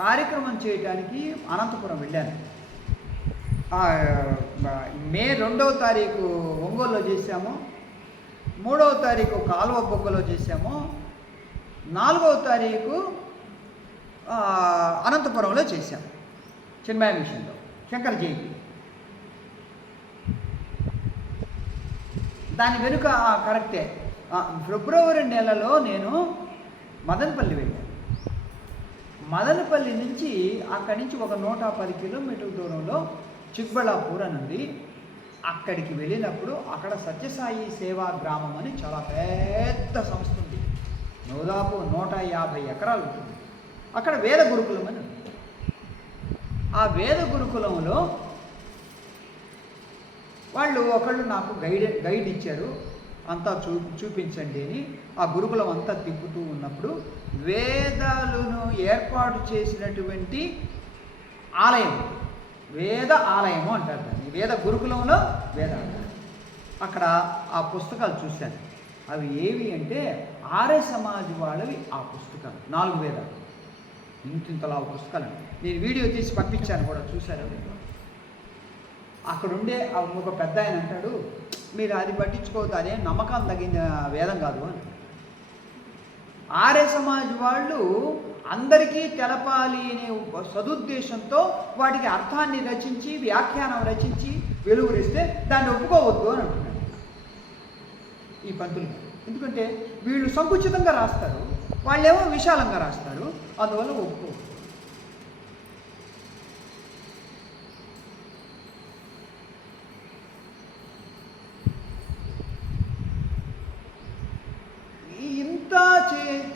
కార్యక్రమం చేయడానికి అనంతపురం వెళ్ళాను. మే 2వ తారీఖు ఒంగోలులో చేశాము, 3వ తారీఖు కాలువ బొగ్గలో చేశాము, 4వ తారీఖు అనంతపురంలో చేశాము చిన్మయ మిషన్లో శంకర్ జయంతి. దాని వెనుక కరెక్టే. ఫిబ్రవరి నెలలో నేను మదనపల్లి వెళ్ళాను. మదనపల్లి నుంచి అక్కడి నుంచి ఒక 110 కిలోమీటర్ల దూరంలో చిక్బళ్ళాపూర్ అని ఉంది. అక్కడికి వెళ్ళినప్పుడు అక్కడ సత్యసాయి సేవా గ్రామం అని చాలా పెద్ద సంస్థ ఉంది, దాదాపు 150 ఎకరాలు ఉంటుంది. అక్కడ వేద గురుకులం అని ఉంది. ఆ వేద గురుకులంలో వాళ్ళు ఒకళ్ళు నాకు గైడ్ ఇచ్చారు, అంతా చూపించండి అని. ఆ గురుకులం అంతా తిప్పుతూ ఉన్నప్పుడు వేదాలను ఏర్పాటు చేసినటువంటి ఆలయం, వేద ఆలయము అంటారు దాన్ని, వేద గురుకులంలో వేదాలయం. అక్కడ ఆ పుస్తకాలు చూశాను. అవి ఏవి అంటే ఆర్య సమాజ్ వాళ్ళవి ఆ పుస్తకాలు, 4 వేదాలు, ఇంతలా పుస్తకాలు. నేను వీడియో తీసి పంపించాను కూడా, చూశారు. అక్కడుండే ఒక పెద్ద ఆయన అంటాడు, మీరు అది పట్టించుకోవద్దు, అదే నమ్మకం తగిన వేదం కాదు అని. ఆర్య సమాజ్ వాళ్ళు అందరికీ తెలపాలి అనే సదుద్దేశంతో వాటికి అర్థాన్ని రచించి, వ్యాఖ్యానం రచించి వెలువరిస్తే దాన్ని ఒప్పుకోవద్దు అని అంటున్నాడు. ఈ పంతులు గారు. ఎందుకంటే వీళ్ళు సంకుచితంగా రాస్తారు, వాళ్ళేమో విశాలంగా రాస్తారు, అందువల్ల ఒప్పుకో. ఇంత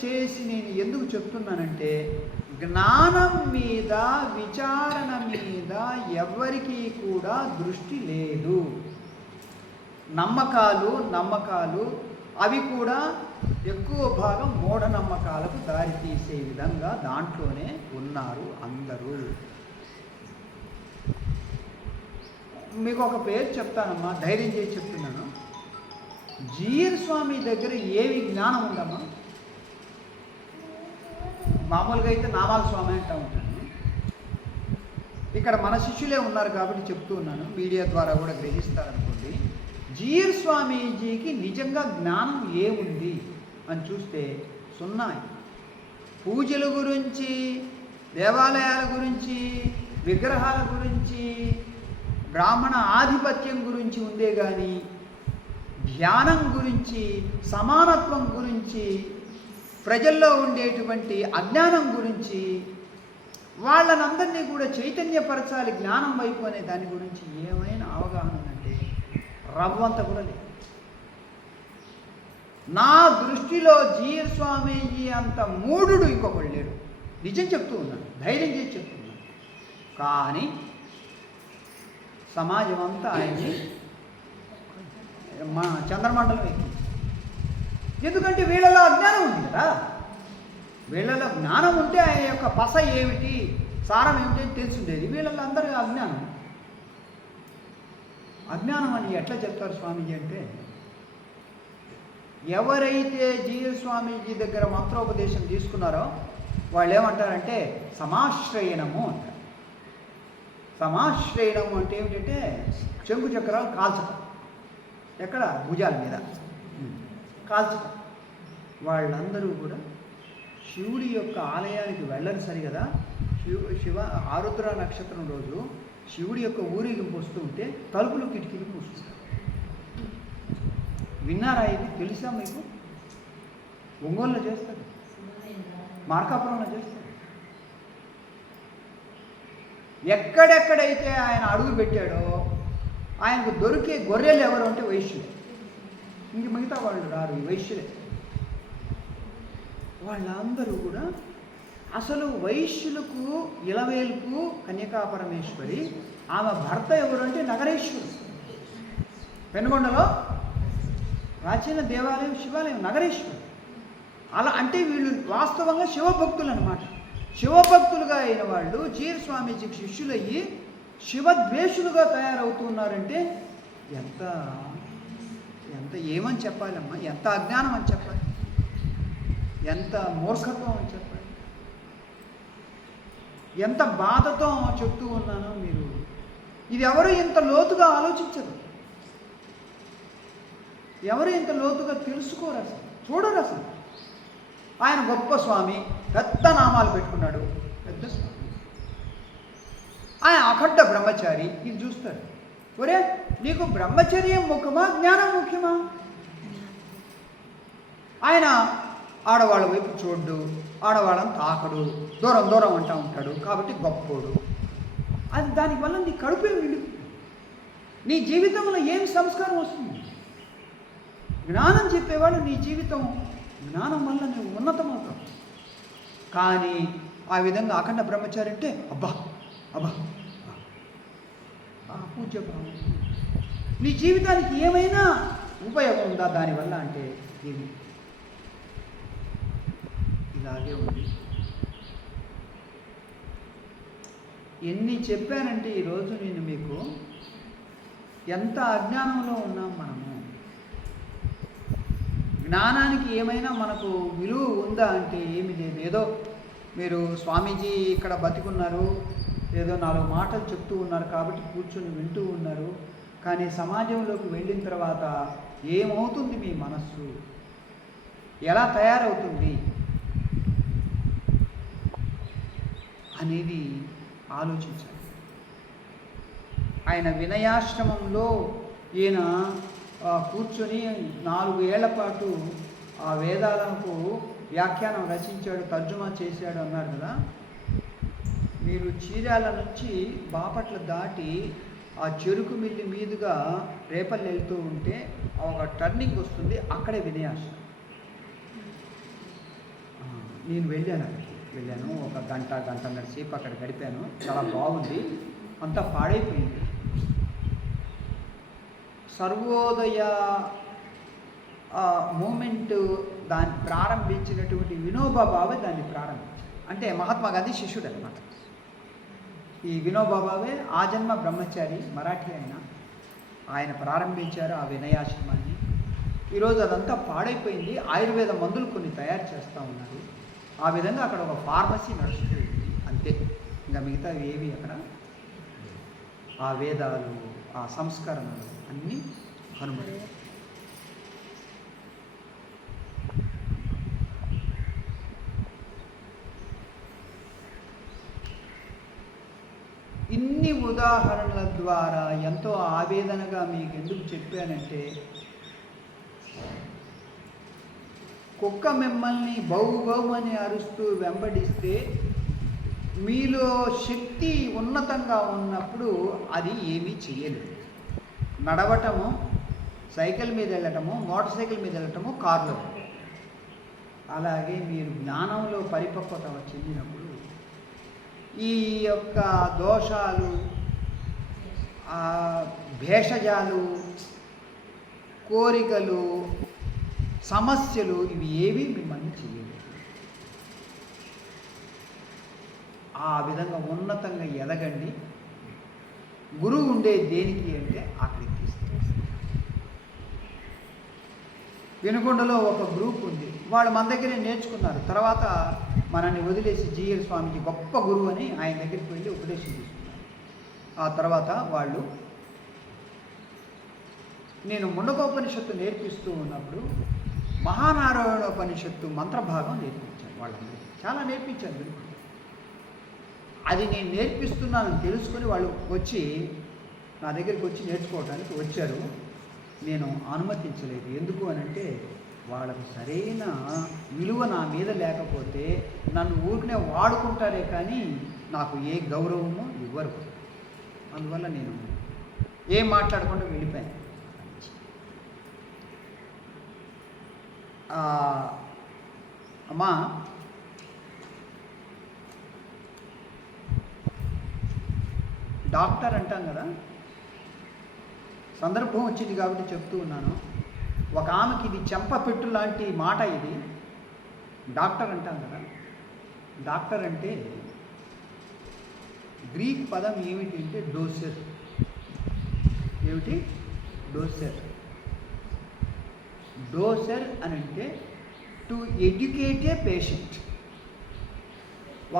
చేసి నేను ఎందుకు చెప్తున్నానంటే, జ్ఞానం మీద విచారణ మీద ఎవరికీ కూడా దృష్టి లేదు. నమ్మకాలు అవి కూడా ఎక్కువ భాగం మూఢనమ్మకాలకు దారితీసే విధంగా దాంట్లోనే ఉన్నారు అందరూ. మీకు ఒక పేరు చెప్తానమ్మా, ధైర్యం చేసి చెప్తున్నాను. జీయర్ స్వామి దగ్గర ఏమి జ్ఞానం ఉందమ్మా? మామూలుగా అయితే నామాల స్వామి అంటూ ఉంటాను. ఇక్కడ మన శిష్యులే ఉన్నారు కాబట్టి చెప్తూ ఉన్నాను, మీడియా ద్వారా కూడా గ్రహిస్తారనుకోండి. జీయర్ స్వామీజీకి నిజంగా జ్ఞానం ఏముంది అని చూస్తే సున్నాయి. పూజల గురించి, దేవాలయాల గురించి, విగ్రహాల గురించి, బ్రాహ్మణ ఆధిపత్యం గురించి ఉందే కానీ ధ్యానం గురించి, సమానత్వం గురించి, ప్రజల్లో ఉండేటువంటి అజ్ఞానం గురించి, వాళ్ళనందరినీ కూడా చైతన్యపరచాలి జ్ఞానం వైపు అనే దాని గురించి ఏమైనా అవగాహన ఉందంటే రవ్వంత కూడా లేదు. నా దృష్టిలో జీయర్ స్వామీజీ అంత మూఢుడు ఇంకొకడు లేడు. నిజం చెప్తూ ఉన్నాను, ధైర్యం చేసి చెప్తున్నాను. కానీ సమాజం అంతా ఆయన్ని మా చంద్రమండలం ఎక్కింది. ఎందుకంటే వీళ్ళలో అజ్ఞానం ఉంది కదా. వీళ్ళలో జ్ఞానం ఉంటే ఆయన యొక్క పస ఏమిటి, సారం ఏమిటి అని తెలుసుండేది. వీళ్ళలో అందరూ అజ్ఞానం అని ఎట్లా చెప్తారు స్వామీజీ అంటే, ఎవరైతే జీయర్ స్వామీజీ దగ్గర మంత్రోపదేశం తీసుకున్నారో వాళ్ళు ఏమంటారంటే సమాశ్రయణము అంటారు. సమాశ్రయణము అంటే ఏమిటంటే చెంగు చక్రాలు కాల్చటం, ఎక్కడ భుజాల మీద కాల్చటం. వాళ్ళందరూ కూడా శివుడి యొక్క ఆలయానికి వెళ్ళరు సరిగదా. శివ ఆరుద్ర నక్షత్రం రోజు శివుడి యొక్క ఊరేగింపు వస్తూ ఉంటే తలుపులు కిటికీలు మూసుకుంటారు. విన్నారా? ఇది తెలుసా మీకు? ఒంగోలులో చేస్తారు, మార్కాపురంలో చేస్తారు. ఎక్కడెక్కడైతే ఆయన అడుగు పెట్టాడో ఆయనకు దొరికే గొర్రెలు ఎవరు అంటే వైశ్యులే. ఇంక మిగతా వాళ్ళు రారు, ఈ వైశ్యులే. వాళ్ళందరూ కూడా అసలు వైశ్యులకు ఇలవేలుపు కన్యకాపరమేశ్వరి, ఆమె భర్త ఎవరు అంటే నగరేశ్వరుడు. పెనుగొండలో ప్రాచీన దేవాలయం శివాలయం నగరేశ్వరుడు. అలా అంటే వీళ్ళు వాస్తవంగా శివభక్తులు అన్నమాట. శివభక్తులుగా అయిన వాళ్ళు జీయర్ స్వామీజీకి శిష్యులయ్యి శివద్వేషులుగా తయారవుతున్నారంటే ఎంత ఎంత ఏమని చెప్పాలమ్మా, ఎంత అజ్ఞానం అని చెప్పాలి, ఎంత మూర్ఖత్వం అని చెప్పాలి, ఎంత బాధతో చెప్తూ ఉన్నానో మీరు. ఇది ఎవరు ఇంత లోతుగా ఆలోచించరు, ఎవరు ఇంత లోతుగా తెలుసుకోరు, అసలు చూడరు. అసలు ఆయన గొప్ప స్వామి, పెద్ద నామాలు పెట్టుకున్నాడు, పెద్ద స్వామి. ఆయన అఖండ బ్రహ్మచారి, ఇది చూస్తాడు. ఒరే, నీకు బ్రహ్మచర్యం ముఖ్యమా, జ్ఞానం ముఖ్యమా? ఆయన ఆడవాళ్ళ వైపు చూడ్డు, ఆడవాళ్ళని తాకడు, దూరం దూరం అంటూ ఉంటాడు, కాబట్టి గొప్పోడు. అది దానివల్ల నీ కడుపే నిండు, నీ జీవితంలో ఏమి సంస్కారం వస్తుంది? జ్ఞానం చెప్పేవాడు నీ జీవితం, జ్ఞానం వల్ల నువ్వు ఉన్నతమవుతావు. కానీ ఆ విధంగా అఖండ బ్రహ్మచారి అంటే అబ్బా అబ్బా పూజ్య భావం. నీ జీవితానికి ఏమైనా ఉపయోగం ఉందా దానివల్ల అంటే ఇది ఇలాగే ఉంది. ఎన్ని చెప్పానంటే ఈరోజు నేను మీకు, ఎంత అజ్ఞానంలో ఉన్నాం మనము. జ్ఞానానికి ఏమైనా మనకు విలువ ఉందా అంటే ఏమి లేదు. ఏదో మీరు స్వామీజీ ఇక్కడ బతికున్నారు, ఏదో 4 మాటలు చెప్తూ ఉన్నారు కాబట్టి కూర్చొని వింటూ ఉన్నారు. కానీ సమాజంలోకి వెళ్ళిన తర్వాత ఏమవుతుంది మీ మనస్సు, ఎలా తయారవుతుంది అనేది ఆలోచించాలి. ఆయన వినయాశ్రమంలో ఈయన కూర్చొని 4 ఏళ్ల పాటు ఆ వేదాలకు వ్యాఖ్యానం రచించాడు, తర్జుమా చేశాడు అన్నారు కదా. మీరు చీరాల నుంచి బాపట్ల దాటి ఆ చెరుకు మిల్లి మీదుగా రేపల్లి వెళ్తూ ఉంటే ఒక టర్నింగ్ వస్తుంది, అక్కడే వినయాశ్రమం. నేను వెళ్ళాను ఒక గంటన్నర సేపు అక్కడ గడిపాను. చాలా బాగుంది, అంతా పాడైపోయింది. సర్వోదయ మూమెంట్ దాన్ని ప్రారంభించినటువంటి వినోబా భావే దాన్ని ప్రారంభించారు. అంటే మహాత్మా గాంధీ శిష్యుడు అనమాట. ఈ వినోబా భావే ఆజన్మ బ్రహ్మచారి, మరాఠీ ఆయన ప్రారంభించారు ఆ వినయాశ్రమాన్ని. ఈరోజు అదంతా పాడైపోయింది. ఆయుర్వేద మందులు కొన్ని తయారు చేస్తూ ఉన్నారు. ఆ విధంగా అక్కడ ఒక ఫార్మసీ నడుస్తుంది అంతే. ఇంకా మిగతా ఏవి అక్కడ ఆ వేదాలు, ఆ సంస్కరణలు అన్నీ కనుమరు. ఇన్ని ఉదాహరణల ద్వారా ఎంతో ఆవేదనగా మీకు ఎందుకు చెప్పానంటే, కుక్క మిమ్మల్ని బౌబౌమని అరుస్తూ వెంబడిస్తే మీలో శక్తి ఉన్నతంగా ఉన్నప్పుడు అది ఏమీ చేయలేదు. నడవటము, సైకిల్ మీద వెళ్ళటము, మోటార్ సైకిల్ మీద వెళ్ళటము, కారులో. అలాగే మీరు జ్ఞానంలో పరిపక్వత చెందినప్పుడు ఈ యొక్క దోషాలు, భేషజాలు, కోరికలు, సమస్యలు ఇవి ఏవి మిమ్మల్ని చేయలేదు. ఆ విధంగా ఉన్నతంగా ఎదగండి. గురువు ఉండే దేనికి అంటే అక్కడికి తీసుకెళ్ళి. వినుకొండలో ఒక గ్రూప్ ఉంది, వాళ్ళు మన దగ్గరే నేర్చుకున్నారు. తర్వాత మనల్ని వదిలేసి జీఎల్ స్వామికి గొప్ప గురువు అని ఆయన దగ్గరికి వెళ్ళి ఉపదేశం తీసుకున్నారు. ఆ తర్వాత వాళ్ళు, నేను ముండకోపనిషత్తు నేర్పిస్తూ ఉన్నప్పుడు మహానారాయణోపనిషత్తు మంత్రభాగం నేర్పించాను. వాళ్ళందరికీ చాలా నేర్పించాను. వినుకొండ అది నేను నేర్పిస్తున్నానని తెలుసుకొని వాళ్ళు వచ్చి నా దగ్గరికి వచ్చి నేర్చుకోవడానికి వచ్చారు. నేను అనుమతించలేదు. ఎందుకు అనంటే వాళ్ళకు సరైన విలువ నా మీద లేకపోతే నన్ను ఊరికనే వాడుకుంటారే కానీ నాకు ఏ గౌరవము ఇవ్వరు. అందువల్ల నేను ఏం మాట్లాడకుండా వెళ్ళిపోయాను. అమ్మా, డాక్టర్ అంటాం కదా, సందర్భం వచ్చింది కాబట్టి చెప్తూ ఉన్నాను. ఒక ఆమెకి ఇది చెంపపెట్టు లాంటి మాట. ఇది డాక్టర్ అంటాం కదా. డాక్టర్ అంటే గ్రీక్ పదం ఏమిటి అంటే డోసర్. ఏమిటి? డోసర్. డోసర్ అని అంటే టు ఎడ్యుకేట్ ఏ పేషెంట్.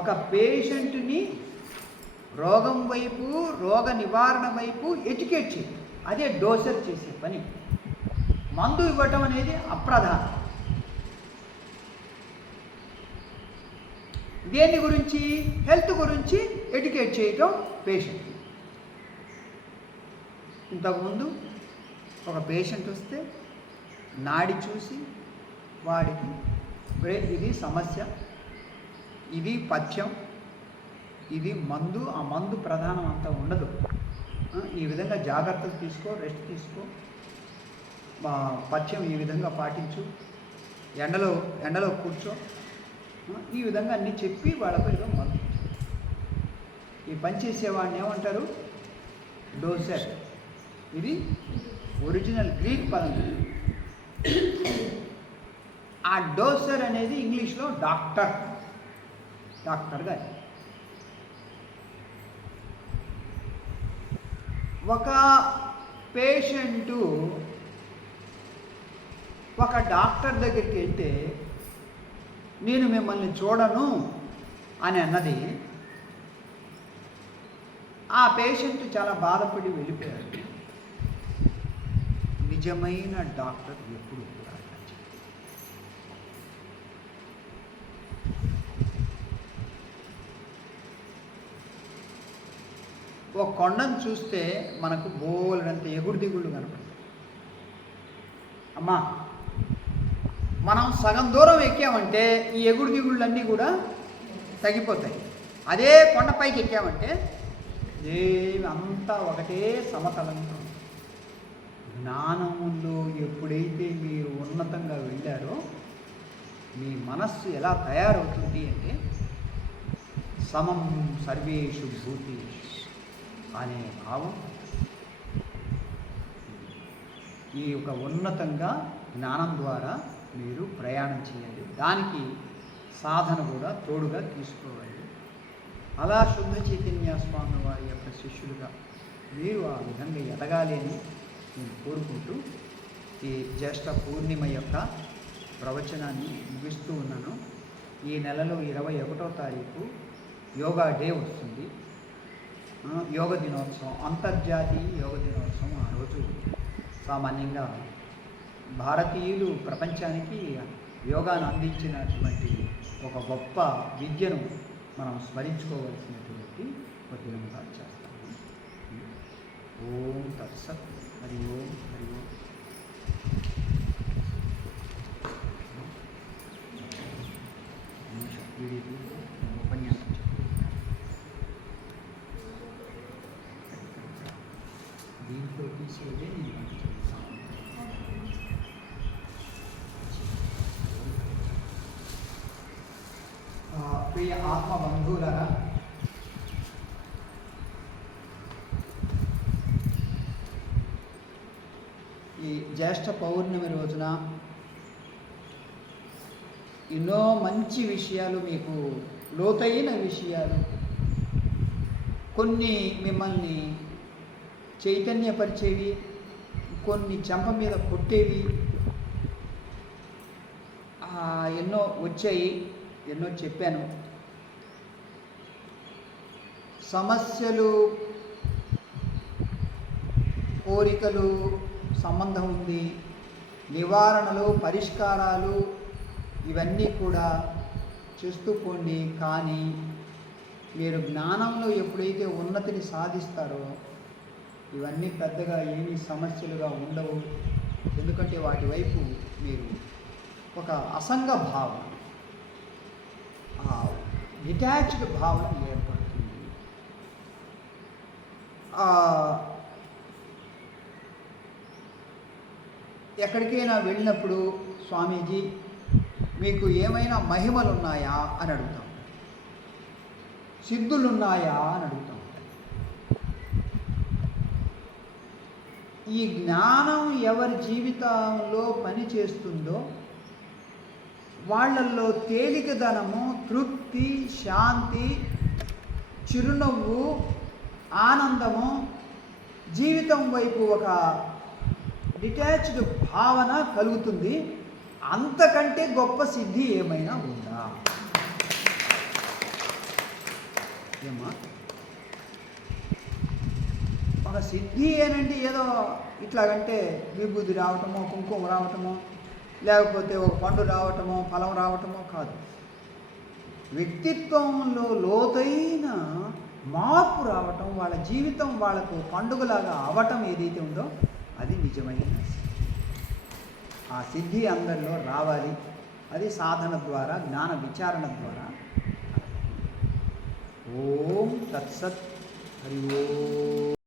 ఒక పేషెంట్ని రోగం వైపు, రోగ నివారణ వైపు ఎడ్యుకేట్ చేయాలి. అదే డోసర్ చేసే పని. మందు ఇవ్వటం అనేది అప్రధానం. దేని గురించి? హెల్త్ గురించి ఎడ్యుకేట్ చేయటం పేషెంట్. ఇంతకుముందు ఒక పేషెంట్ వస్తే నాడి చూసి వాడికి ఇది సమస్య, ఇది పథ్యం, ఇది మందు, ఆ మందు ప్రధానం అంతా ఉండదు. ఈ విధంగా జాగ్రత్తలు తీసుకో, రెస్ట్ తీసుకో, పథ్యం ఈ విధంగా పాటించు, ఎండలో కూర్చో, ఈ విధంగా అన్నీ చెప్పి వాళ్ళపై ఏదో మందు. ఈ పని చేసేవాడిని ఏమంటారు? డోసర్. ఇది ఒరిజినల్ గ్రీక్ పదం. ఆ డోసర్ అనేది ఇంగ్లీష్లో డాక్టర్. డాక్టర్గా ఒక పేషెంటు ఒక డాక్టర్ దగ్గరికి వెళ్తే నేను మిమ్మల్ని చూడను అని అన్నది, ఆ పేషెంట్ చాలా బాధపడి వెళ్ళిపోయాడు. నిజమైన డాక్టర్ ఎప్పుడు కూడా ఒక కొండను చూస్తే మనకు బోలెడంత ఎగుడు దిగుళ్ళు కనపడతాయి. అమ్మా మనం సగం దూరం ఎక్కామంటే ఈ ఎగుడు దిగుళ్ళన్నీ కూడా తగ్గిపోతాయి. అదే కొండపైకి ఎక్కామంటే ఏమి అంతా ఒకటే సమతలంగా ఉంది. జ్ఞానములో ఎప్పుడైతే మీరు ఉన్నతంగా వెళ్ళారో మీ మనస్సు ఎలా తయారవుతుంది అంటే సమం సర్వేషు భూతేషు అనే భావం. ఈ యొక్క ఉన్నతంగా జ్ఞానం ద్వారా మీరు ప్రయాణం చేయాలి. దానికి సాధన కూడా తోడుగా తీసుకోవాలి. అలా శుద్ధ చైతన్య స్వామి వారి యొక్క శిష్యులుగా మీరు ఆ విధంగా ఎదగాలి అని నేను కోరుకుంటూ ఈ జ్యేష్ఠ పూర్ణిమ యొక్క ప్రవచనాన్ని ముగిస్తూ ఉన్నాను. ఈ నెలలో 21వ తారీఖు యోగా డే వస్తుంది. యోగ దినోత్సవం, అంతర్జాతీయ యోగ దినోత్సవం. ఆ రోజు సామాన్యంగా భారతీయులు ప్రపంచానికి యోగాను అందించినటువంటి ఒక గొప్ప విద్యను మనం స్మరించుకోవలసినటువంటి ఒక దినంగా చేస్తాము. ఓం తత్సత్. హరి ఓం హరి ఓం. ఉపన్యాసం దీంట్లో తీసుకెళ్ళి నేను పంపించాను. ప్రియ ఆత్మ బంధువులరా, ఈ జ్యేష్ఠ పౌర్ణమి రోజున ఎన్నో మంచి విషయాలు, మీకు లోతైన విషయాలు, కొన్ని మిమ్మల్ని చైతన్యపరిచేవి, కొన్ని చెంప మీద కొట్టేవి ఎన్నో వచ్చాయి. ఎన్నో చెప్పాను. సమస్యలు, కోరికలు సంబంధం ఉంది, నివారణలు, పరిష్కారాలు ఇవన్నీ కూడా చేస్తూ పోండి. కానీ మీరు జ్ఞానంలో ఎప్పుడైతే ఉన్నతిని సాధిస్తారో ఇవన్నీ పెద్దగా ఏమీ సమస్యలుగా ఉండవు. ఎందుకంటే వాటి వైపు మీరు ఒక అసంగ భావన, డిటాచ్డ్ భావన ఏర్పడుతుంది. ఎక్కడికైనా వెళ్ళినప్పుడు స్వామీజీ మీకు ఏమైనా మహిమలు ఉన్నాయా అని అడుగుతాం, సిద్ధులున్నాయా అని అడుగుతాం. ఈ జ్ఞానం ఎవరి జీవితంలో పని చేస్తుందో వాళ్ళల్లో తేలికదనము, తృప్తి, శాంతి, చిరునవ్వు, ఆనందము, జీవితం వైపు ఒక డిటాచ్డ్ భావన కలుగుతుంది. అంతకంటే గొప్ప సిద్ధి ఏమైనా ఉందా? ఏమా ఒక సిద్ధి ఏనండి ఏదో ఇట్లాగంటే విభూతి రావటమో, కుంకుమ రావటమో, లేకపోతే ఒక పండు రావటమో, ఫలం రావటమో కాదు. వ్యక్తిత్వంలో లోతైన మార్పు రావటం, వాళ్ళ జీవితం వాళ్ళకు పండుగలాగా అవటం ఏదైతే ఉందో అది నిజమైన సిద్ధి. ఆ సిద్ధి అందరిలో రావాలి. అది సాధన ద్వారా, జ్ఞాన విచారణ ద్వారా. ఓం తత్సత్. హరి ఓం.